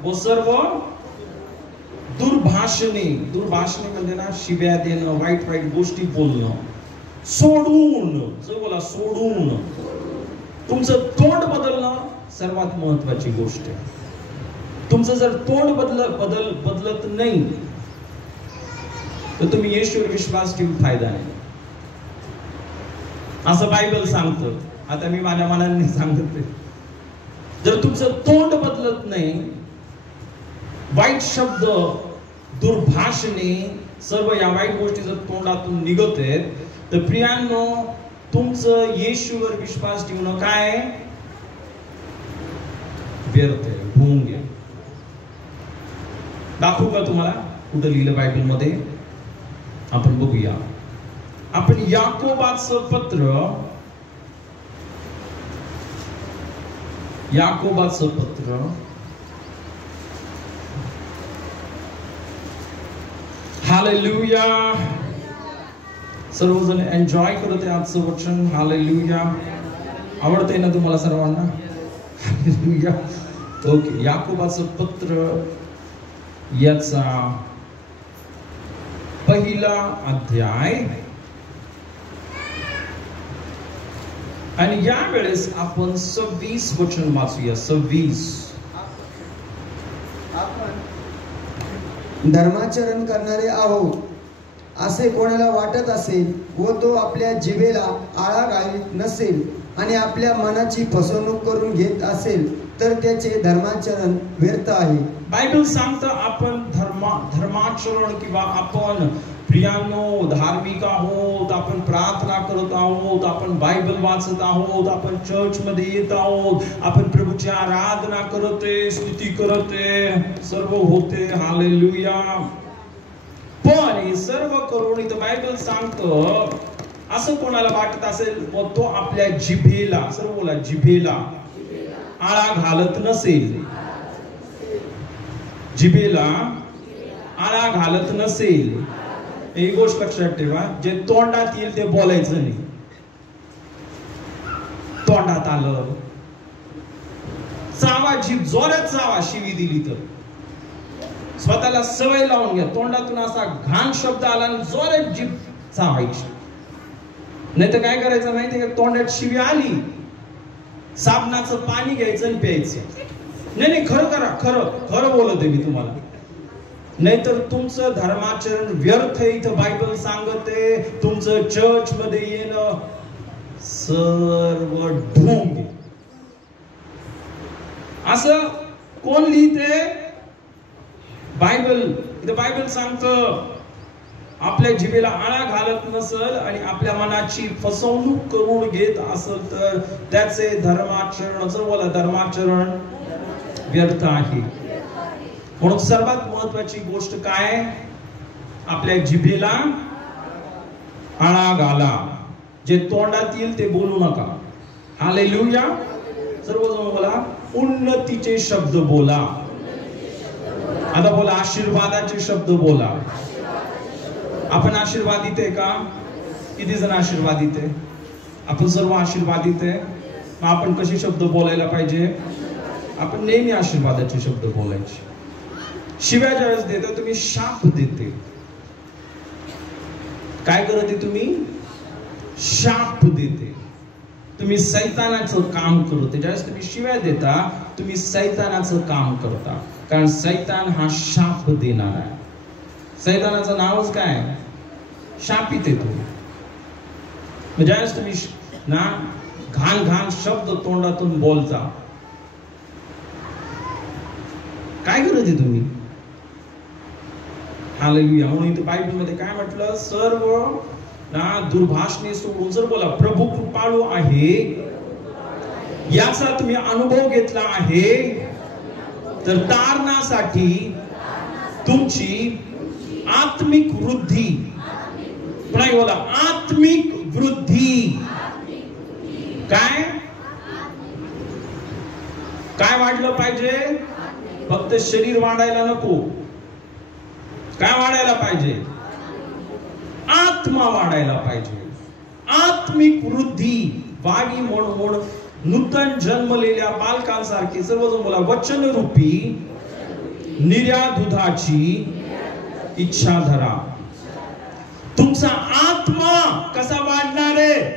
व सर्व दुर्भाषणे म्हणजे ना शिव्या देणं, वाईट वाईट गोष्टी बोलणं. सोडून, जो बोला सोडून, तुमचं तोंड बदलणं सर्वात महत्वाची गोष्ट आहे. तुमचं जर तोंड बदलत नाही तर तुम्ही येशूवर विश्वास ठेवून फायदा नाही, असं बायबल सांगतं. आता मी माझ्या मनाने सांगते, जर तुमचं तोंड बदलत नाही, वाईट शब्द, दुर्भाषणे, सर्व या वाईट गोष्टी जर तोंडातून निघत आहेत, तर प्रियांनो तुमचं येशूवर विश्वास ठेवणं काय व्यर्थ आहे, ढोंग आहे. दाखवू का तुम्हाला कुठं लिहिलं बायबल मध्ये? आपण बघूया. आपण याकोबाचं पत्र, हालेलुया. सर्वजण एन्जॉय करत आहे आजचं वचन. हालेलुया. आवडतंय ना तुम्हाला सर्वांना? हालेलुया. ओके. याकोबाचं पत्र याचा 1 अध्याय, आणि यावेळेस आपण 26 वचन वाचूया. 26. आपण धर्माचरण करणारे आहोत असे कोणाला वाटत असेल व तो आपल्या जिभेला आळा घालीत नसेल आणि आपल्या मनाची फसवणूक करून घेत असेल तर त्याचे धर्माचरण व्यर्थ आहे. बायबल सांगतं आपण धर्माचरण किंवा आपण प्रियांनो धार्मिक आहोत, आपण प्रार्थना करत आहोत, आपण बायबल वाचत आहोत, आपण चर्च मध्ये येत आहोत, आपण प्रभूची आराधना करते, स्तुती करते, सर्व होते. हालेलुया. पण हे सर्व करून इथं बायबल सांगतं असं कोणाला वाटत असेल व तो आपल्या जिभेला, सर्व बोला जिभेला, आळा घालत नसेल, जिभेला आळा घालत नसेल. एक गोष्ट लक्षात ठेवा, जे तोंडात येईल ते बोलायचं नाही. तोंडात आलं, चावा, जीभ जोरात चावा, शिवी दिली तर स्वतःला सवय लावून घ्या. तोंडातून असा घाण शब्द आला आणि जोरात जीभ चावायची. नाही तर काय करायचं माहितीये का? तोंडात शिवी आली, साबणाचं पाणी घ्यायचं आणि प्यायचं. नाही, खरं करा, खरं बोलत आहे मी तुम्हाला. नाहीतर तुमचं धर्माचरण व्यर्थ आहे. इथं बायबल सांगते तुमचं चर्च मध्ये येणं सर्व ढोंग. असं कोण लिहिते? बायबल. इथं बायबल सांगतं आपल्या जिभेला आळा घालत नसल आणि आपल्या मनाची फसवणूक करून घेत असेल तर त्याचे धर्माचरण, बोला धर्माचरण व्यर्थ आहे. म्हणून सर्वात महत्वाची गोष्ट काय? आपल्या जिभेला आळा घाला. जे तोंडात येईल ते बोलू नका. हालेलुया. सर्वजण बोला उन्नतीचे शब्द बोला. आता बोला आशीर्वादाचे शब्द बोला. आपण आशीर्वादित आहे का? किती जण आशीर्वादित आहे? आपण सर्व आशीर्वादित आहे. मग आपण कसे शब्द बोलायला पाहिजे? आपण नेहमी आशीर्वादाचे शब्द बोलायचे. शिव्या ज्यावेळेस देता तुम्ही शाप देते. काय करते तुम्ही? शाप देते. तुम्ही सैतानाचं काम करते. ज्यावेळेस तुम्ही शिव्या देता तुम्ही सैतानाचं काम करता. कारण सैतान हा शाप देणार आहे. सैतानाचं नावच काय? शापित आहे तो. ज्यावेळेस तुम्ही ना घाण शब्द तोंडातून बोलता, काय करते तुम्ही? हालेलुया. म्हणून इथे बायबल मध्ये काय म्हटलं? सर्व ना दुर्भाषणे सोडून, जर बोला प्रभू कृपाळू आहे याचा तुम्ही अनुभव घेतला आहे तर तारणासाठी तुमची आत्मिक वृद्धी, पुन्हा बोला आत्मिक वृद्धी. काय काय वाढलं पाहिजे? फक्त शरीर वाढायला नको. काय वाढायला पाहिजे? आत्मा वाढायला पाहिजे. आत्मिक वृद्धी वाढी म्हणून नूतन जन्मलेल्या बालकांसारखे सर्वजण बोला वचनरूपी निर्या दुधाची इच्छा धरा. तुमचा आत्मा कसा वाढणार आहे?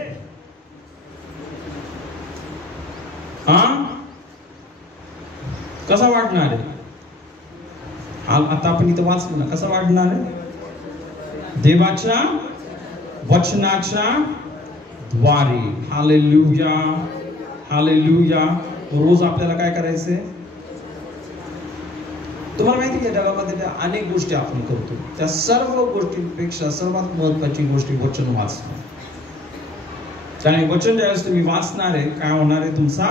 कसा वाढणार आहे? आता आपण इथं वाचलो ना, कसा वाढणार आहे? देवाच्या वचनाच्या द्वारे. Hallelujah, hallelujah. रोज आपल्याला काय करायचंय? तुम्हाला माहिती आहे जगामध्ये त्या अनेक गोष्टी आपण करतो, त्या सर्व गोष्टींपेक्षा सर्वात महत्वाची गोष्ट वचन वाचणं. कारण वचन ज्यावेळेस तुम्ही वाचणार आहे, काय होणार आहे? तुमचा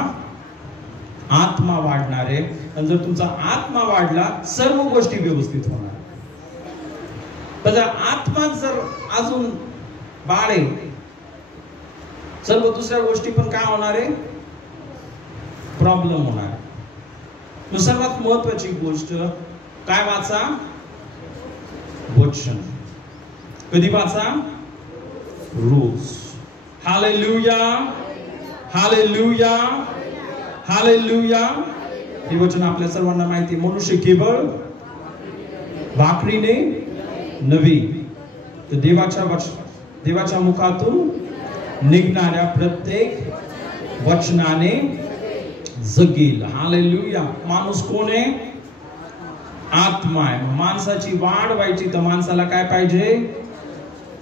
आत्मा वाढणार आहे. आणि जर तुमचा आत्मा वाढला, सर्व गोष्टी व्यवस्थित होणार. पण जर आत्मा जर अजून बाळ आहे, सर्व दुसऱ्या गोष्टी पण काय होणार आहे? प्रॉब्लेम होणार. सर्वात महत्वाची गोष्ट काय? वाचा वचन. कधी वाचा? रोज. Hallelujah, hallelujah, hallelujah. हे वचन आपल्या सर्वांना माहिती. मनुष्य केवळ भाकरीने नव्हे, तर देवाच्या मुखातून निघणाऱ्या प्रत्येक वचनाने जगेल. हालेलुया. माणूस कोण आहे? आत्मा आहे. माणसाची वाढ व्हायची तर माणसाला काय पाहिजे?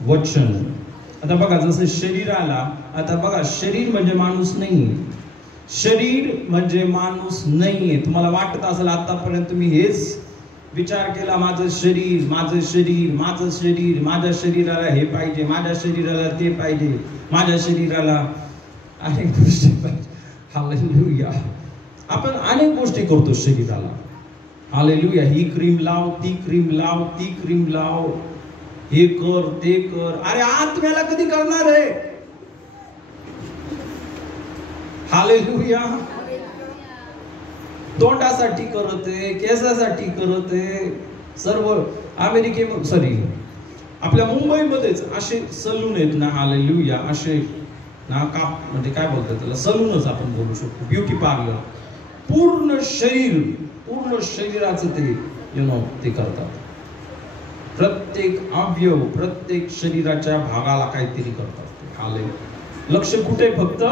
वचन. आता बघा, जसं शरीराला, आता बघा, शरीर म्हणजे माणूस नाही. शरीर म्हणजे माणूस नाहीये. तुम्हाला वाटत असेल आतापर्यंत तुम्ही हेच विचार केला, माझं शरीर, माझं शरीर, माझं शरीर, माझ्या शरीराला हे पाहिजे, माझ्या शरीराला ते पाहिजे, माझ्या शरीराला अनेक गोष्टी पाहिजे. हालेलुया. आपण अनेक गोष्टी करतो शरीराला. हालेलुया. ही क्रीम लाव, ती क्रीम लाव, ती क्रीम लाव, हे कर, ते कर. अरे आत्म्याला कधी करणार आहे? हालेलुया. तोंडासाठी करते, केसासाठी करते. सर्व आपल्या मुंबईमध्येच असे सलून आहेत ना. हालेलुया. असे ना, का म्हणजे काय बोलतात त्याला? सलूनच आपण बोलू शकतो. Beauty parlour. पूर्ण शरीराचं ते ते करतात. प्रत्येक अवयव, प्रत्येक शरीराच्या भागाला काहीतरी करतात. हालेलुया. लक्ष कुठे? फक्त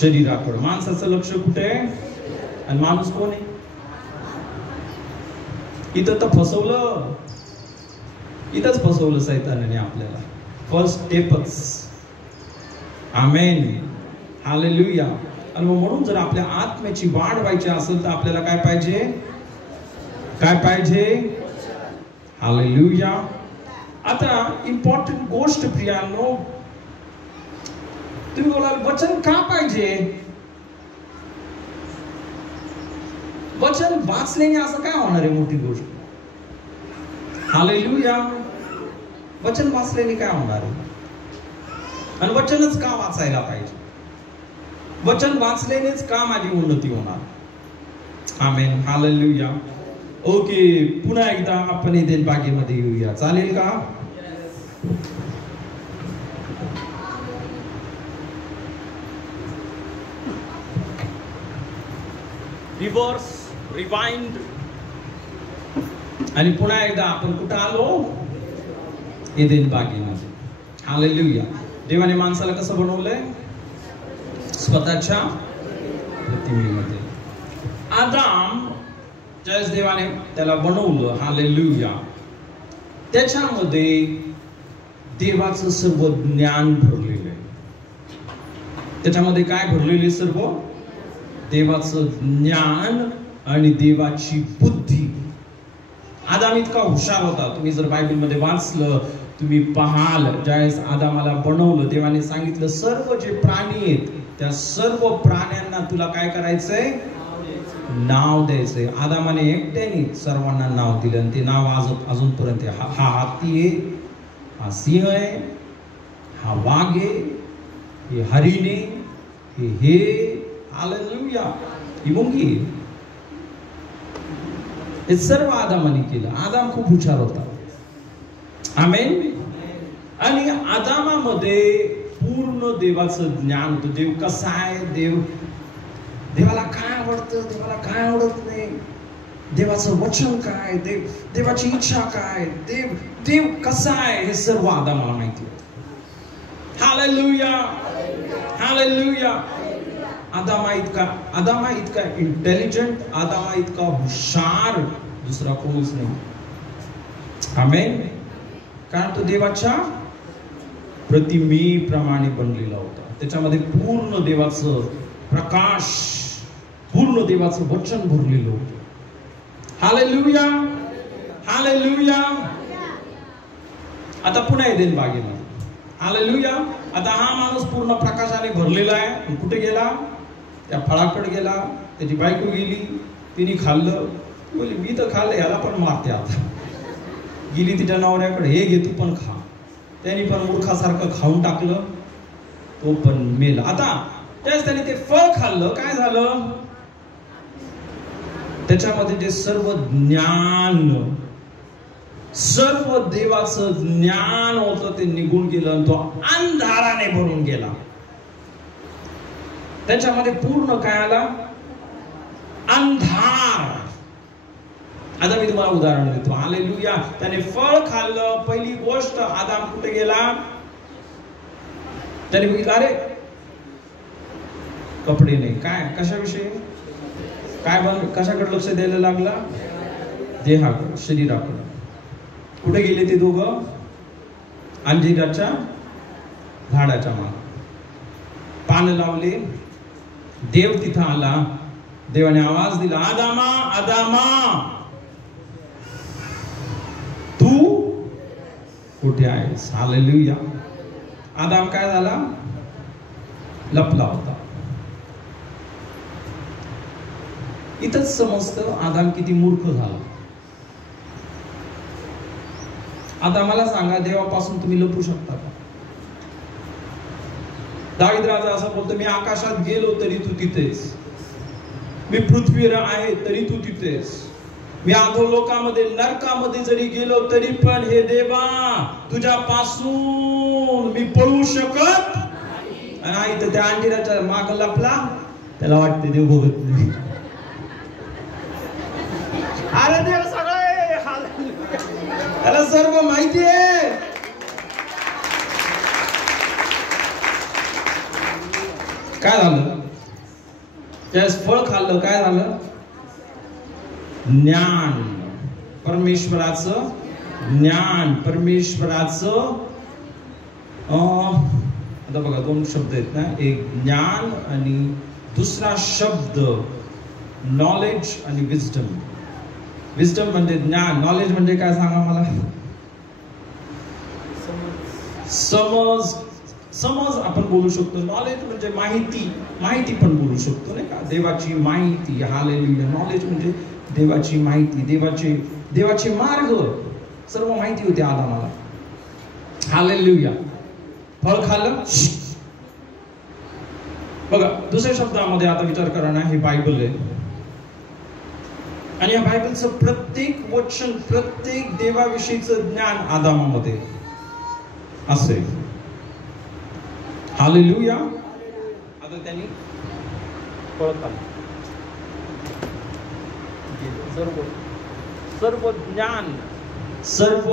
शरीराकडे. माणसाचं लक्ष कुठे? आणि माणूस कोण आहे? इथं तर फसवलं. इथंच फसवलं सैतानाने आपल्याला. फर्स्ट स्टेपच. आमेन. हालेलुया. आणि म्हणून जर आपल्या आत्म्याची वाढ व्हायची असेल तर आपल्याला काय पाहिजे? काय पाहिजे? हालेलुया. आता इम्पॉर्टंट गोष्ट प्रियांनो, तुम्ही बोलाल वचन का पाहिजे? वचन वाचल्याने असं काय होणार आहे? मोठी गोष्ट. हालेलुया. वचन वाचल्याने काय होणार आहे? आणि वचनच का वाचायला पाहिजे? वचन वाचल्यानेच का माझी उन्नती होणार? आमेन. हालेलुया. ओके, पुन्हा एकदा आपण इथे बागेमध्ये येऊया. चालेल का? Reverse, rewind. आणि पुन्हा एकदा आपण कुठं आलो? एदेन बागेमध्ये. हालेलुया. देवाने माणसाला कसं बनवलंय? स्वतःच्या प्रतिमेमध्ये. आदाम ज्यावेळेस देवाने त्याला बनवलं, हालेलुया, त्याच्यामध्ये देवाचं सर्व ज्ञान भरलेलं आहे. त्याच्यामध्ये काय भरलेले? सर्व देवाचं ज्ञान आणि देवाची बुद्धी. आदाम इतका हुशार होता. तुम्ही जर बायबलमध्ये वाचलं, तुम्ही पाहाल, ज्यावेळेस आदामाला बनवलं, देवाने सांगितलं सर्व जे प्राणी आहेत त्या सर्व प्राण्यांना तुला काय करायचंय? नाव द्यायचंय. आदामाने एकट्याने सर्वांना नाव दिलं आणि ते नाव अजूनपर्यंत हा हाती आहे, हा सिंह आहे, हा वाघ आहे, हे हरिण आहे, हे हालेलुया, ही मुंगी. हे सर्व आदामाने केलं. आदाम खूप हुशार होता. आमेन. आणि आदामामध्ये पूर्ण देवाचं ज्ञान होतं. देव कसा आहे, देवाला काय आवडतं, देवाला काय आवडत नाही, देवाचं वचन काय, देवाची इच्छा काय, देव कसा आहे, हे सर्व आदामाला माहिती होतं. Hallelujah, hallelujah. आदामा इतका इंटेलिजंट, आदामा इतका हुशार दुसरा कोणीच नाही. आमेन. कारण तो देवाच्या प्रतिमेप्रमाणे बनलेला होता. त्याच्यामध्ये पूर्ण देवाचं प्रकाश, पूर्ण देवाचं वचन भरलेलं होतं. Hallelujah, hallelujah. आता पुन्हा एदेन बागेला. हालेलुया. आता हा माणूस पूर्ण प्रकाशाने भरलेला आहे. कुठे गेला? त्या फळाकडे गेला. त्याची बायको गेली, तिने खाल्लं. बोलली मी तर खाल्लं, याला पण मारते आता. गेली तिच्या नवऱ्याकडे, हे घे तू पण खा. त्यांनी पण मूर्खासारखं खाऊन टाकलं, तो पण मेला. आता त्याच त्याने ते फळ खाल्लं, काय झालं? त्याच्यामध्ये जे सर्व ज्ञान, सर्व देवाचं ज्ञान होतं ते निघून गेलं आणि तो अंधाराने भरून गेला. त्याच्यामध्ये पूर्ण काय आला? अंधार. आता मी तुम्हाला उदाहरण देतो. हालेलुया. त्याने फळ खाल्लं. पहिली गोष्ट, आदाम कुठे गेला? त्याने बघितलं, अरे कपडे नाही. काय, कशाविषयी काय कशाकडे लक्ष द्यायला लागला? देहाकडे, शरीराकडे. कुठे गेले ते दोघं? अंजिराच्या झाडाच्या मागे पान लावले. देव तिथं आला. देवाने आवाज दिला, आदामा, आदामा, तू कुठे आहेस? हालेलुया. आदाम काय झाला? लपला होता. इथंच समजतं आदाम किती मूर्ख झाला. आता मला सांगा, देवापासून तुम्ही लपू शकता का? दावीद राजा असं बोलतो, मी आकाशात गेलो तरी तू तिथेच, मी पृथ्वीवर आहे तरी तू तिथेच, मी अधोलोकामध्ये नरकामध्ये जरी गेलो तरी पण हे देवा तुझ्यापासून मी पळू शकत नाही. तर त्या अंजिराच्या माग लपला. त्याला वाटते देव बघत नाही. अरे देव सगळे, त्याला सर्व माहिती आहे. काय झालं? त्यास फळ खाल्लं, काय झालं? ज्ञान, परमेश्वराचं ज्ञान, परमेश्वराचं आता बघा दोन शब्द आहेत ना, एक ज्ञान आणि दुसरा शब्द नॉलेज आणि विजडम. विजडम म्हणजे ज्ञान, नॉलेज म्हणजे काय सांगा मला? समज. समज आपण बोलू शकतो. नॉलेज म्हणजे माहिती, माहिती पण बोलू शकतो नाही का? देवाची माहिती. हालेलुया. नॉलेज म्हणजे देवाची माहिती, देवाचे मार्ग, सर्व माहिती होती आदामाला. हालेलुया. फळ खाल्लं. बघा दुसऱ्या शब्दामध्ये आता विचार करा ना, हे बायबल आहे आणि या बायबलचं प्रत्येक वचन, प्रत्येक देवाविषयीचं ज्ञान आदामामध्ये असेल. हालेलुया. आता त्यांनी फळ खाल्लं. सर्व ज्ञान, सर्व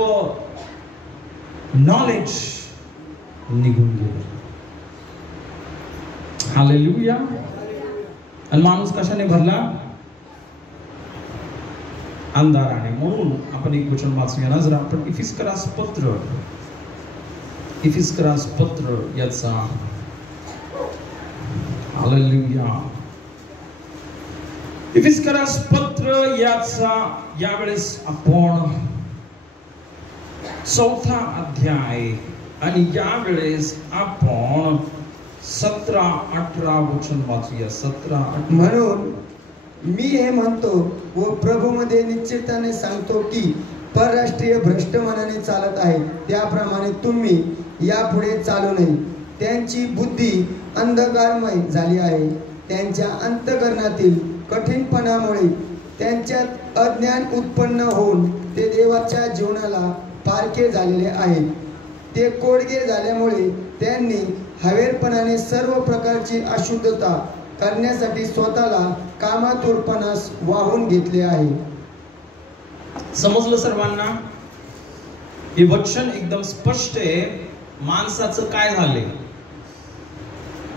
नॉलेज निघून गेलं. हालेलुया. आणि माणूस कशाने भरला? अंधाराने. म्हणून आपण एक वचन वाचूया ना जरा. आपण इफिस्करास पत्र याचा, हालेलुया, इफिस्करास पत्र याचा यावेळेस आपण 4था अध्याय आणि यावेळेस आपण 17-18 वचन वाचूया. 17-18. म्हणून मी हे म्हणतो व प्रभूमध्ये निश्चितपणे सांगतो की परराष्ट्रीय भ्रष्ट मनाने चालत आहेत, त्याप्रमाणे तुम्ही यापुढे चालू नये. त्यांची बुद्धी अंधकारमय झाली आहे. त्यांच्या अंतःकरणातील कठीणपणामुळे त्यांच्यात अज्ञान उत्पन्न होऊन ते देवाच्या जीवनाला पारखे झालेले आहेत. ते कोडगे झाल्यामुळे त्यांनी हवेरपणाने सर्व प्रकारची अशुद्धता करण्यासाठी स्वतःला कामातुरपणास वाहून घेतले आहे. समजलं सर्वांना? हे वचन एकदम स्पष्ट आहे. माणसाचं काय झालंय?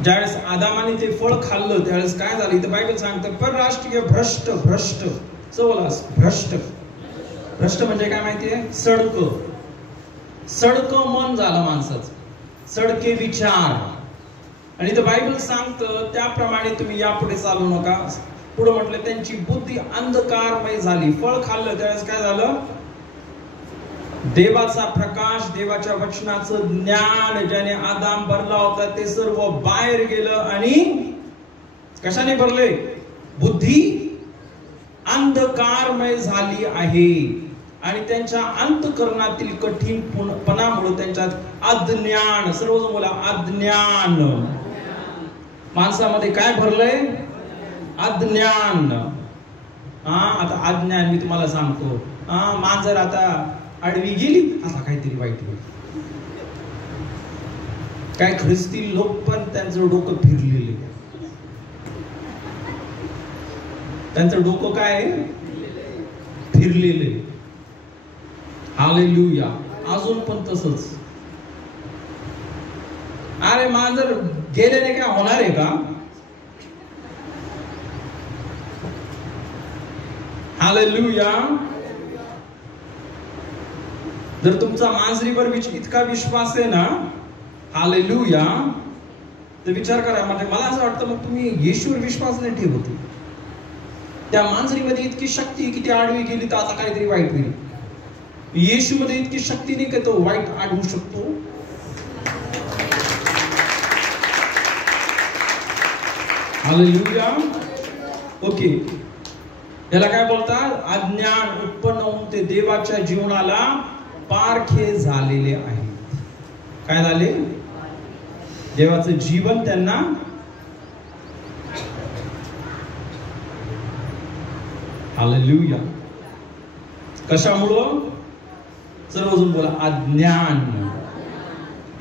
ज्यावेळेस आदामाने ते फळ खाल्लं त्यावेळेस काय झालं? इथं बायबल सांगतं परराष्ट्रीय भ्रष्ट भ्रष्ट चवलास भ्रष्ट भ्रष्ट म्हणजे काय माहितीये? सडक मन झालं माणसाचं, सडके विचार. आणि इथं बायबल सांगतं त्याप्रमाणे तुम्ही यापुढे चालू नका. पुढे म्हटलं त्यांची बुद्धी अंधकारमय झाली. फळ खाल्लं त्यावेळेस काय झालं? देवाचा प्रकाश, देवाच्या वचनाचं ज्ञान ज्याने आदाम भरला होता ते सर्व बाहेर गेलं. आणि कशाने भरले? बुद्धी अंधकारमय झाली आहे. आणि त्यांच्या अंतःकरणातील कठीणपणामुळे त्यांच्यात अज्ञान, सर्वजण बोला अज्ञान. माणसामध्ये काय भरलंय? अज्ञान. आता अज्ञान मी तुम्हाला सांगतो. मांजर आता आडवी गेली, आता काहीतरी वाईट होईल. काय ख्रिस्ती लोक पण त्यांचं डोकं फिरलेले. त्यांचं डोकं काय फिरलेले. हालेलुया. अजून पण तसंच. अरे मांजर गेल्याने काय होणार आहे का? हालेलुया. जर तुमचा मांजरीवर इतका विश्वास आहे ना, हालेलुया, तर विचार करा. म्हणजे मला असं वाटतं मग तुम्ही येशूवर विश्वास नाही ठेवत. त्या मांजरीमध्ये इतकी शक्ती की ती आडवी गेली तर आता काहीतरी वाईट होईल. येशू मध्ये इतकी शक्ती नाही की तो वाईट आडवू शकतो. हालेलुया. ओके, याला काय बोलतात? अज्ञान उत्पन्न होऊन ते देवाच्या जीवनाला पारखे झालेले आहेत. काय झाले? देवाचं जीवन त्यांना हालेलुया. कशामुळं? सर्वजण बोला अज्ञान.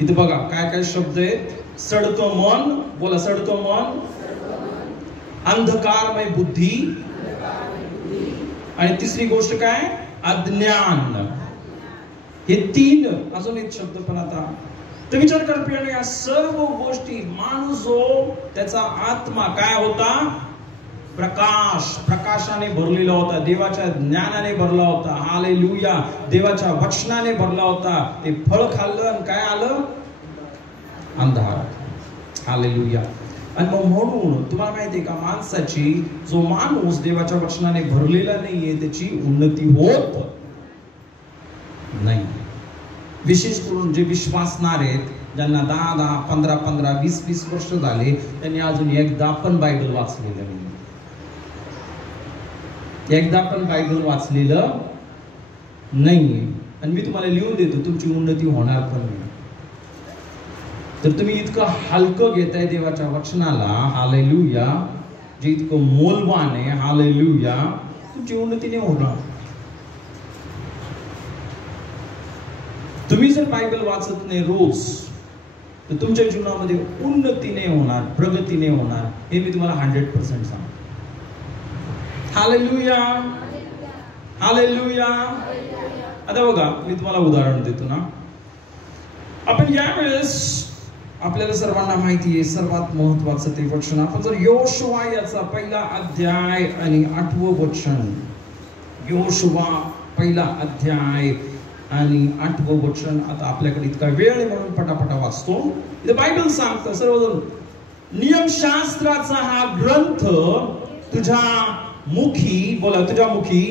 इथे बघा काय काय शब्द आहेत. सडकं मन, बोला सडकं मन, अंधकारमय बुद्धी, आणि तिसरी गोष्ट काय? अज्ञान. हे तीन. अजून एक शब्द पण आता तर विचार कर प्रिय, या सर्व गोष्टी माणूस जो त्याचा आत्मा काय होता? प्रकाशाने भरलेला होता, देवाच्या ज्ञानाने भरला होता. हालेलुया. देवाच्या वचनाने भरला होता. ते फळ खाल्लं आणि काय आलं? अंधार. हालेलुया. आणि मग म्हणून तुम्हाला माहितीये का, माणसाची जो माणूस देवाच्या वचनाने भरलेला नाहीये त्याची उन्नती होत नाही. विशेष करून जे विश्वासणारे आहेत, ज्यांना 10, 15, 20 वर्ष झाले, त्यांनी अजून एकदा पण बायबल वाचलेलं नाही. एकदा पण बायबल वाचलेलं नाही. आणि मी तुम्हाला लिहून देतो तुमची उन्नती होणार पण नाही. तर तुम्ही इतकं हलकं घेताय देवाच्या वचनाला, हालेलुया, जे इतकं मोलवान आहे, हालेलुया, तुमची उन्नती नाही होणार. तुम्ही जर बायबल वाचत नाही रोज तर तुमच्या जीवनामध्ये उन्नती नाही होणार, प्रगती नाही होणार. हे मी तुम्हाला 100% सांगतो. हालेलुया. हालेलुया. आता बघा मी तुम्हाला उदाहरण देतो ना. आपण यावेळेस आपल्याला सर्वांना माहिती आहे सर्वात महत्वाचं ते वचन. आपण जर योशुवा याचा 1 अध्याय आणि 8वं वचन, योशुवा 1 अध्याय आणि 8वं वचन, आता आपल्याकडे इतका वेळ आहे म्हणून पटापटा वाचतो. इथे बायबल सांगतं, सर्वजण, नियमशास्त्राचा हा ग्रंथ तुझ्या मुखी, बोला तुझ्या मुखी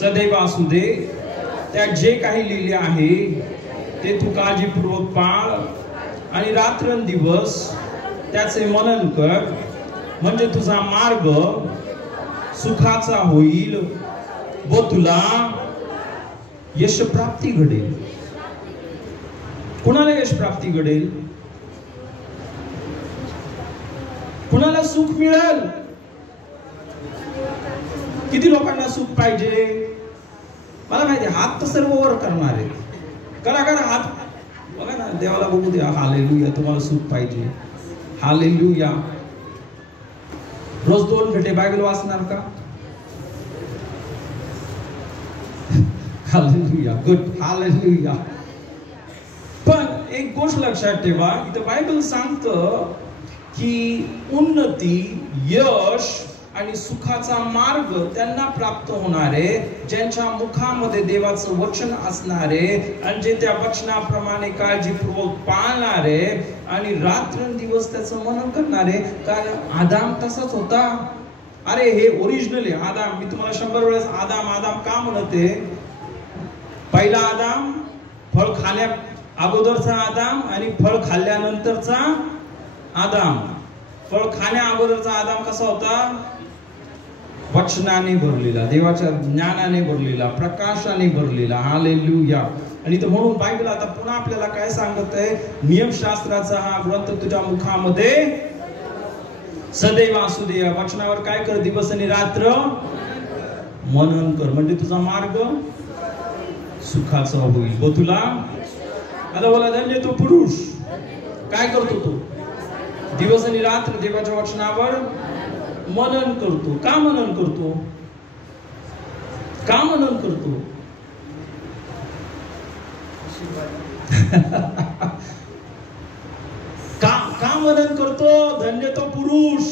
सदैव असू दे. त्यात जे काही लिहिले आहे ते तू काळजीपूर्वक पाळ आणि रात्रंदिवस त्याचे मनन कर, म्हणजे तुझा मार्ग सुखाचा होईल व तुला यश प्राप्ती घडेल. कुणाला यश प्राप्ती घडेल? कुणाला सुख मिळेल? किती लोकांना सुख पाहिजे? मला माहिती, हात तर सर्व वर करणार आहेत. करा करा हात, बघा ना, देवाला बघू द्या. हालेलुया. तुम्हाला सुख पाहिजे? हालेलुया. रोज 2 घंटे बायबल वाचणार का? Hallelujah, good, hallelujah. पण एक गोष्ट लक्षात ठेवा, इथं बायबल सांगतं की उन्नती, यश आणि सुखाचा मार्ग त्यांना प्राप्त होणारे ज्यांच्या मुखामध्ये देवाचं वचन असणारे आणि जे त्या वचनाप्रमाणे काळजीपूर्वक पाळणारे आणि रात्रंदिवस त्याचं मनन करणारे. कारण आदाम तसाच होता. अरे हे ओरिजिनल आहे आदाम. मी तुम्हाला 100 वेळेस आदाम आदाम का म्हणते. पहिला आदाम फळ खाण्या अगोदरचा आदाम आणि फळ खाल्ल्यानंतरचा आदाम. फळ खाण्या अगोदरचा आदाम कसा होता. वचनाने भरलेला, देवाच्या ज्ञानाने भरलेला, प्रकाशाने भरलेला. हालेलुया. आणि तर म्हणून बायबल आता पुन्हा आपल्याला काय सांगत आहे. नियमशास्त्राचा हा ग्रंथ तुझ्या मुखामध्ये सदैव असू दे. वचनावर काय कर, दिवस आणि रात्र मनन कर, म्हणजे तुझा मार्ग सुखाचा होईल. व तुला आता बोला धन्य तो पुरुष काय करतो, तो दिवस आणि रात्र देवाच्या वचनावर मनन करतो. का मनन करतो, का मनन करतो. का मनन करतो. धन्य तो पुरुष.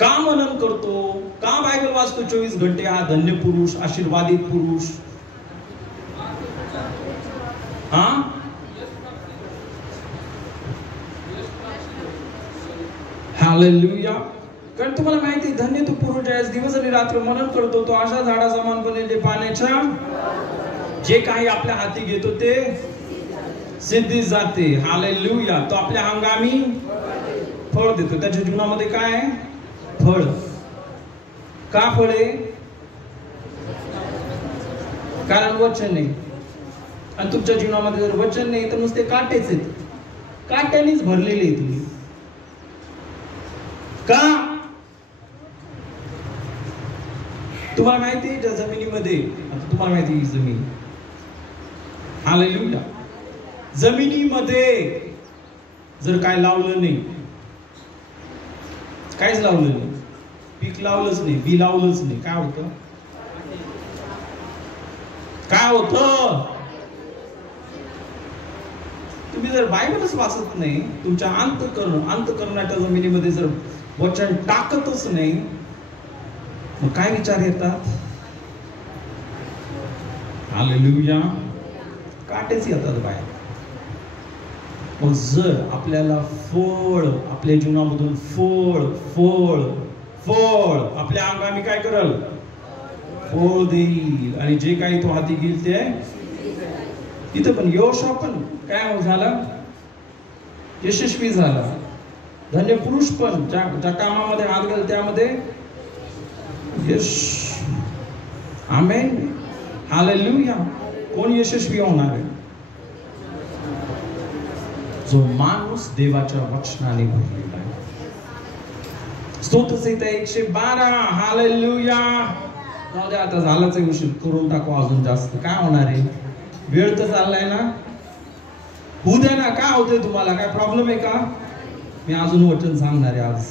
का मनन करतो. का बायबल वाचतो 24 घंटे. हा धन्य पुरुष, आशीर्वादित पुरुष. हा हालेलुया. कारण तुम्हाला माहिती आहे, धन्य तो पुरुष ज्यास दिवस आणि रात्र मनन करतो, तो अशा झाडासमान बनेल जे पाण्याच्या जे काही आपल्या हाती घेतो ते सिद्धीस जाते. हालेलुया. तो आपल्या हंगामी फळ देतो. त्याच्या जीवनामध्ये काय आहे, फळ. का फळ आहे. कारण वचन आहे. आणि तुमच्या जीवनामध्ये जर वचन नाही तर नुसते काटेच आहेत. काट्यानेच भरलेले आहे तुम्ही. का. तुम्हाला माहिती आहे ज्या जमिनीमध्ये, आता तुम्हाला माहिती आहे जमीन. हालेलुया. जमिनीमध्ये जर काय लावलं नाही, काहीच लावलं नाही, पीक लावलंच नाही, बी लावलंच नाही, काय होतं. काय होतं. तुम्ही जर बायबलच वाचत नाही, तुमच्या अंतःकरणाच्या जमिनीमध्ये जर वचन टाकतच नाही, मग काय विचार येतात. हालेलुया. काटेच येतात बाहेर. मग जर आपल्याला फळ, आपल्या जीवनामधून फळ फळ फळ आपल्या अंगामी काय करल, फळ देईल. आणि जे काही तो हाती घेईल ते इथं पण योशा पण काय झाला, यशस्वी झाला. धन्य पुरुष पण ज्या कामामध्ये हात घाल त्यामध्ये यश. आमेन. हालेलुया. कोण यशस्वी होणार आहे. जो माणूस देवाच्या वचनाने भरलेला आहे. स्तोत्रसंहिता 112. हालेलुया. जाऊ दे आता, झालाच आहे उशीर, करून टाकू अजून जास्त. काय होणार आहे, वेळ तर चाललाय ना, होऊ द्या ना. काय होतंय तुम्हाला, काय प्रॉब्लेम आहे का. मी अजून वचन सांगणार आहे आज.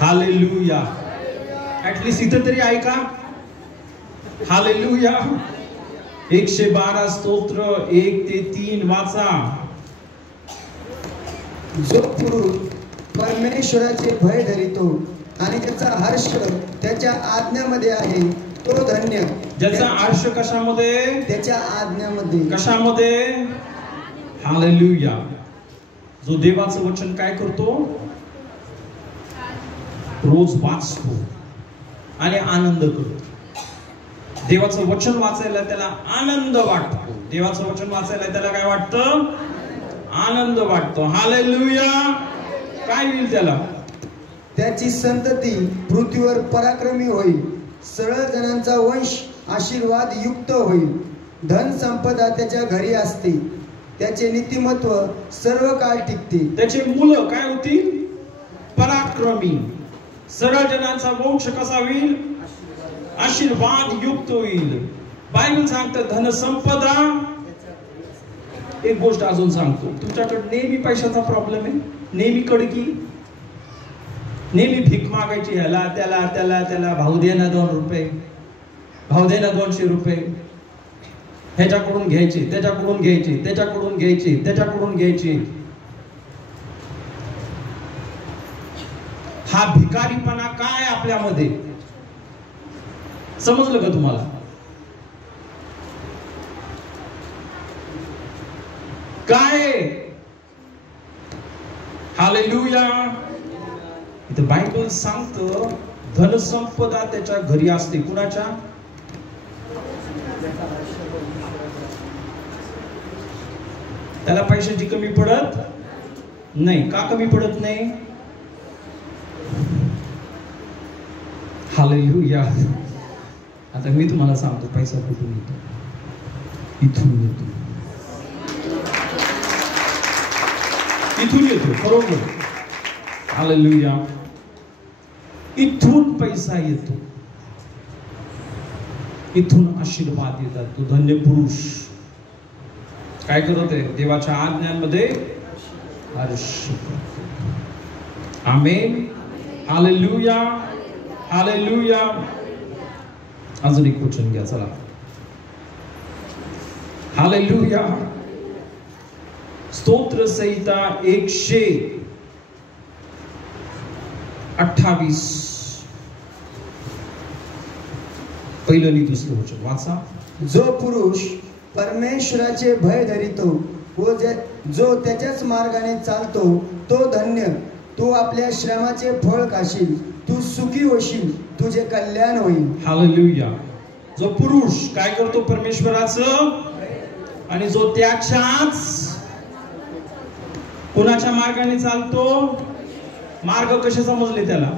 हालेलुया. ऍटलीस्ट इथं तरी ऐका. हालेलुया. 112 स्तोत्र 1 ते 3 वाचा. जो पुरुष परमेश्वराचे भय धरितो आणि त्याचा हर्ष त्याच्या आज्ञामध्ये आहे तो धन्य. ज्याचा हर्ष कशामध्ये, त्याच्या आज्ञामध्ये. कशामध्ये. हालेलुया. जो देवाचं वचन काय करतो, रोज वाचतो आणि आनंद करतो. देवाचं वचन वाचायला त्याला आनंद वाटतो. देवाचं वचन वाचायला त्याला काय वाटतं, आनंद वाटतो. हालेलुया. काय होईल त्याला, त्याची संतती पृथ्वीवर पराक्रमी होईल. सरळ जणांचा वंश आशीर्वाद युक्त होईल. धन संपदा त्याच्या घरी असते. त्याचे नीतिमत्व सर्व काळ टिकते. त्याचे मुलं काय होतील, पराक्रमी. सरळ जनांचा वंश कसा होईल, आशीर्वाद युक्त होईल. बायबल सांगतं धन संपदा. एक गोष्ट अजून सांगतो, तुमच्याकडे नेहमी पैशाचा प्रॉब्लेम आहे, नेहमी कडकी. नेहमी भीक मागायची, ह्याला त्याला त्याला त्याला, भाऊ दे ना 2 रुपये, भाऊ दे ना 200 रुपये, ह्याच्याकडून घ्यायचे, त्याच्याकडून घ्यायचे, त्याच्याकडून घ्यायचे, त्याच्याकडून घ्यायचे. हा भिकारीपणा काय आपल्यामध्ये, समजलं का तुम्हाला? काय? हालेलुया. इथं बायबल सांगतं धनसंपदा त्याच्या घरी असते. कुणाच्या? त्याला पैशाची कमी पडत नाही. का कमी पडत नाही? हालेलुया. आता मी तुम्हाला सांगतो पैसा कुठून येतो? इथून येतो, इथून येतो. बरोबर. हालेलुया. इथून पैसा येतो, इथून आशीर्वाद येतात. तो धन्य पुरुष काय करत आहे? देवाच्या आज्ञांमध्ये हर्ष. आमेन. हालेलुया. हालेलुया. अजून एक वचन घ्या चला. हालेलुया. स्तोत्र संहिता 128 पहिलं आणि दुसरं वचन वाचा. जो पुरुष परमेश्वराचे भय धरितो व जो त्याच्याच मार्गाने चालतो तो धन्य. तू आपल्या श्रमाचे फळ खाशील, तू सुखी होशील, तुझे कल्याण होईल. हालेलुया. जो पुरुष काय करतो? परमेश्वराचं, आणि जो त्याच्याच कोणाच्या मार्गाने चालतो? मार्ग कसे समजले त्याला?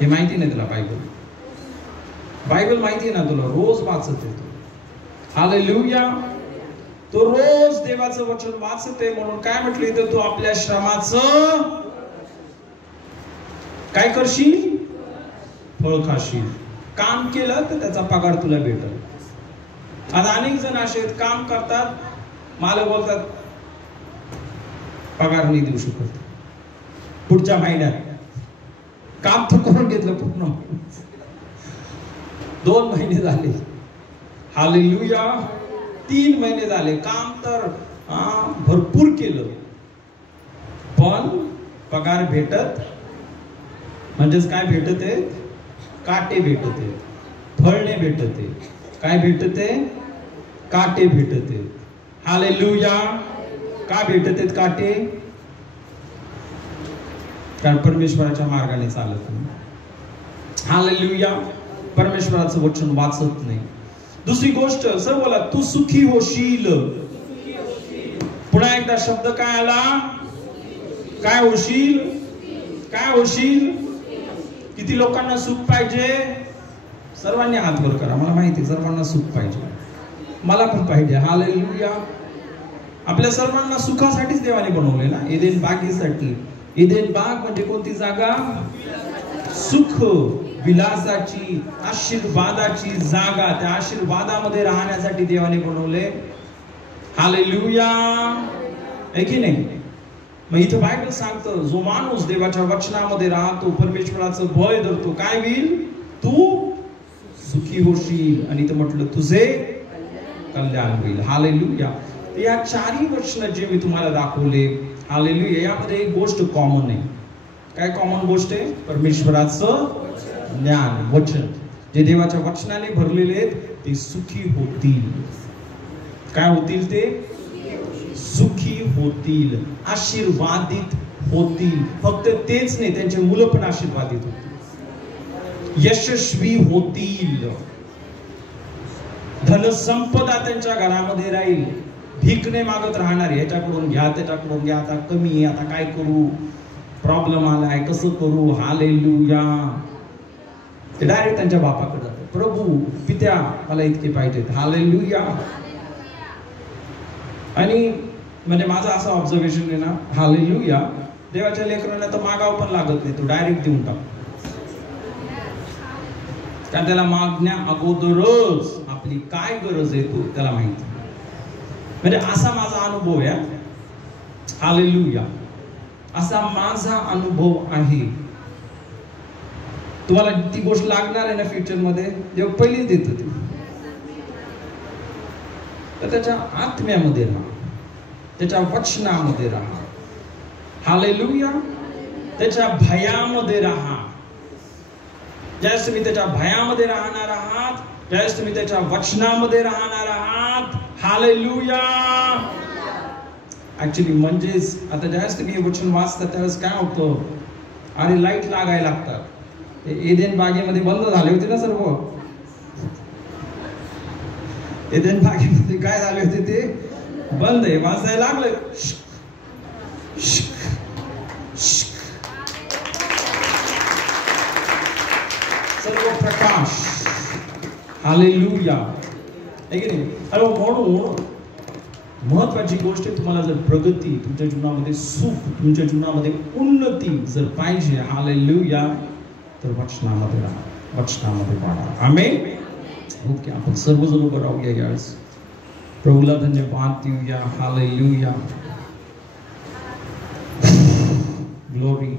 हे माहिती नाही तुला? बायबल माहिती आहे ना तुला? रोज वाचत येतो. हालेलुया. तो रोज देवाचं वचन वाचते. म्हणून काय म्हटलं इथं? तू आपल्या श्रमाचं काय करशील? फळ खाशील. काम केलं तर त्याचा पगार तुला भेटेल. आता अनेक जण असे काम करतात, मला बोलतात पगार नाही देऊ शकत पुढच्या महिन्यात. काम तर करून घेतलं पूर्ण, 2 महिने झाले. हालेलुया. 3 महिने झाले, काम तर भरपूर केलं, पण पगार भेटत म्हणजेच काय भेटत आहे? काटे भेटत आहे. फळ नाही भेटत आहे. काय भेटत आहे? काटे भेटत आहेत. हालेलुया. का भेटत आहेत काटे? कारण परमेश्वराच्या मार्गाने चालत नाही. हालेलुया. परमेश्वराचं वचन वाचत नाही. दुसरी गोष्ट सर बोला, तू सुखी होशील. पुन्हा एकदा शब्द काय आला? काय होशील? काय होशील? किती लोकांना सुख पाहिजे? सर्वांनी हात वर करा. मला माहिती सर्वांना सुख पाहिजे, मला पण पाहिजे. हालेलुया. आपल्या सर्वांना सुखासाठीच देवाने बनवले ना, एदेन बागेसाठी. एदेन बाग म्हणजे कोणती जागा? सुख, विलासाची, आशीर्वादाची जागा. त्या आशीर्वादामध्ये राहण्यासाठी देवाने बनवले. हालेलुया. आहे की नाही? मग इथं बायबल सांगतं जो माणूस देवाच्या वचनामध्ये राहतो, परमेश्वराचं भय धरतो, काय होईल? तू सुखी होशील. आणि इथं म्हटलं तुझे कल्याण होईल. हालेलुया. या 4ही वचन जे मी तुम्हाला दाखवले, हालेलुया, यामध्ये एक गोष्ट कॉमन आहे. काय कॉमन गोष्ट आहे? परमेश्वराचं ज्ञान, वचन. जे देवाच्या वचनाने भरलेले आहेत ते सुखी होतील. काय होतील? ते सुखी होतील, आशीर्वादित होतील. फक्त तेच नाही, त्यांचे मुलं पण आशीर्वादित होतील, यशस्वी होतील. धनसंपदा त्यांच्या घरामध्ये राहील. भीकने मागत राहणार, याच्याकडून घ्या, त्याच्याकडून घ्या, आता कमी आहे, आता काय करू, प्रॉब्लेम आलाय, कसं करू. हालेलुया. ते डायरेक्ट त्यांच्या बापाकडे जातात. प्रभू, पित्या, मला इतके पाहिजेत. हालेलुया. आणि म्हणजे माझं असं ऑब्झर्वेशन आहे ना, हालेलुया, देवाच्या लेकरांना तर मागाव पण लागत नाही, तो डायरेक्ट देऊन टाकतो. कारण त्याला मागण्या अगोदरच आपली काय गरज आहे तो त्याला माहिती. म्हणजे असा माझा अनुभव आहे. हालेलुया. असा माझा अनुभव आहे. तुम्हाला ती गोष्ट लागणार आहे ना फ्युचर मध्ये, जेव्हा पहिलीच देत होती, तर त्याच्या आत्म्यामध्ये राहा, त्याच्या वचनामध्ये राहा. हालेलुया. त्याच्या भयामध्ये राहा. ज्यावेळेस तुम्ही त्याच्या भयामध्ये राहणार आहात, त्यावेळेस तुम्ही त्याच्या वचनामध्ये राहणार आहात. हालेलुया. ऍक्च्युली म्हणजेच आता ज्यावेळेस तुम्ही हे वचन वाचता त्यावेळेस काय होतं, अरे लाईट लागायला लागतात. एदेन बागेमध्ये बंद झाले होते ना सर्व. एदेन बागेमध्ये काय झाले होते, ते बंद आहे, वाचायला लागले. सर्व प्रकाश. हालेलुया. आहे की नाही? अरे म्हणून महत्वाची गोष्ट आहे, तुम्हाला जर प्रगती, तुमच्या जीवनामध्ये सुख, तुमच्या जीवनामध्ये उन्नती जर पाहिजे, हालेलुया, तर वचनामध्ये राहा, वचनामध्ये वाढा. आमेन. ओके, आपण सर्वजण उभं राहूया यावेळेस. प्रभूला धन्यवाद देऊया. हालेलुया. ग्लोरी.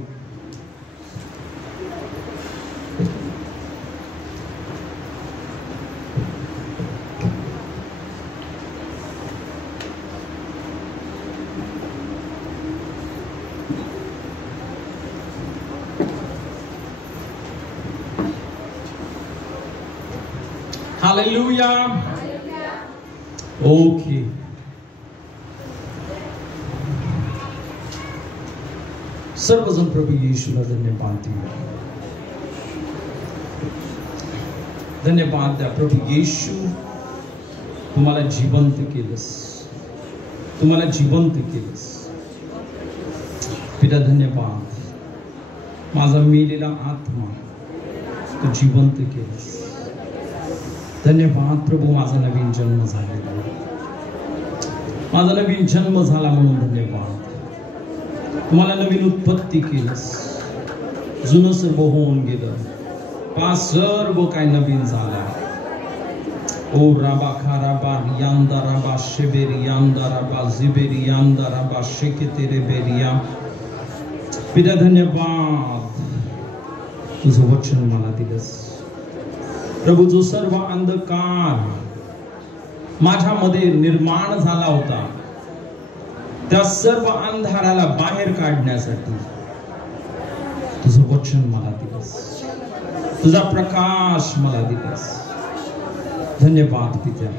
Hallelujah. Okay. सर्वजण प्रभू येशूला धन्यवाद देऊया. धन्यवाद द्या प्रभू येशू, तुम्हाला जिवंत केलंस, तुम्हाला जिवंत केलंस. पिता धन्यवाद, माझा मेलेला आत्मा तू जिवंत केलंस. धन्यवाद प्रभू, माझा नवीन जन्म झालेला, माझा नवीन जन्म झाला म्हणून धन्यवाद. तुम्हाला नवीन उत्पत्ती केलंस, जुनं सर्व होऊन गेलं, पा सर्व काय नवीन झाला. ओ राबा खाराबा यांदा राबा शेबेरी यांदा राबा जिबेरी यांदा राबा शेकेतेरे बेरिया. पिता धन्यवाद, तुझं वचन मला दिलंस प्रभू. जो सर्व अंधकार माझ्यामध्ये निर्माण झाला होता, त्या सर्व अंधाराला बाहेर काढण्यासाठी तुझं वचन मला दिलंस, तुझा प्रकाश मला दिलंस. धन्यवाद पित्या.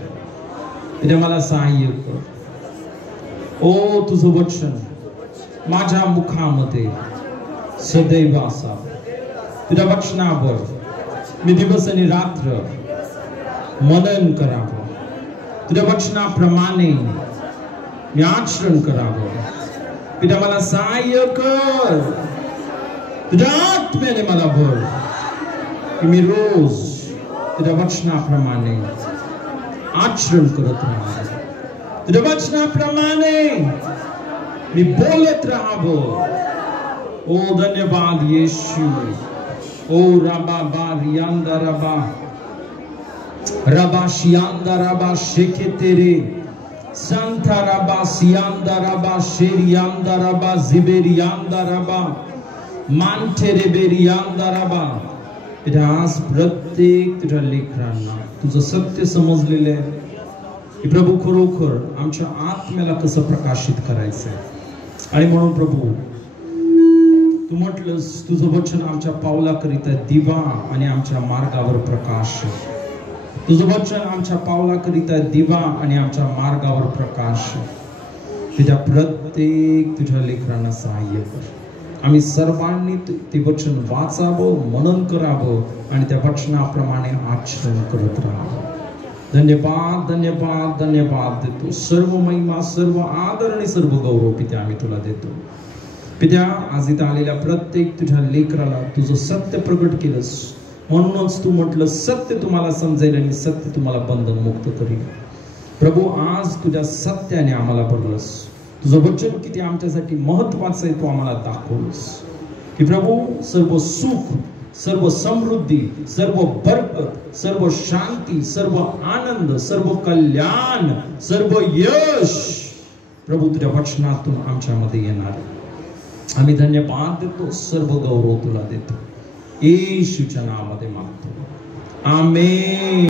पित्या मला सहाय्य कर. ओ तुझं वचन माझ्या मुखामध्ये सदैव असावं. तुझ्या वचनावर मी दिवस आणि रात्र मनन करावं. तुझ्या वचनाप्रमाणे मी आचरण करावं. पिता मला सहाय्य कर. तुझ्या आत्म्याने मला भर की मी रोज तुझ्या वचनाप्रमाणे आचरण करत राहावं. तुझ्या वचनाप्रमाणे मी बोलत राहावं. ओ धन्यवाद येशू. ओ रबा बारियांदा रबा रबा शियांदा रबा शेके तेरे संता रबा सियांदा रबा शेरियांदा रबा जिबेरियांदा रबा मानतेरे बेरियांदा रबा. आज प्रत्येक तुझ्या लेकरांना तुझं सत्य समजलेलं आहे की प्रभू खरोखर आमच्या आत्म्याला कसं प्रकाशित करायचंय. आणि म्हणून प्रभू तू म्हटलंस तुझं वचन आमच्या पावलाकरिता दिवा आणि आमच्या मार्गावर प्रकाश. तुझं वचन आमच्या पावलाकरिता दिवा आणि आमच्या मार्गावर प्रकाश. तुझ्या प्रत्येक तुझ्या लेकरांना सहाय्य कर. आम्ही सर्वांनी ते वचन वाचावं, मनन करावं आणि त्या वचनाप्रमाणे आचरण करत राहावं. धन्यवाद धन्यवाद धन्यवाद देतो. सर्व महिमा, सर्व आदर आणि सर्व गौरव पित्या आम्ही तुला देतो. पित्या आज इथं आलेल्या प्रत्येक तुझ्या लेकराला तुझं सत्य प्रकट केलंस, म्हणूनच तू म्हटलं सत्य तुम्हाला समजेल आणि सत्य तुम्हाला बंधन मुक्त करेल. प्रभू आज तुझ्या सत्याने आम्हाला बोललंस. तुझं वचन किती आमच्यासाठी महत्वाचं आहे तू आम्हाला दाखवलंस की प्रभू सर्व सुख, सर्व समृद्धी, सर्व बरकत, सर्व शांती, सर्व आनंद, सर्व कल्याण, सर्व यश प्रभू तुझ्या वचनातून आमच्यामध्ये येणार. आम्ही धन्यवाद देतो, सर्व गौरव तुला देतो, येशूच्या नावामध्ये मागतो, आमेन.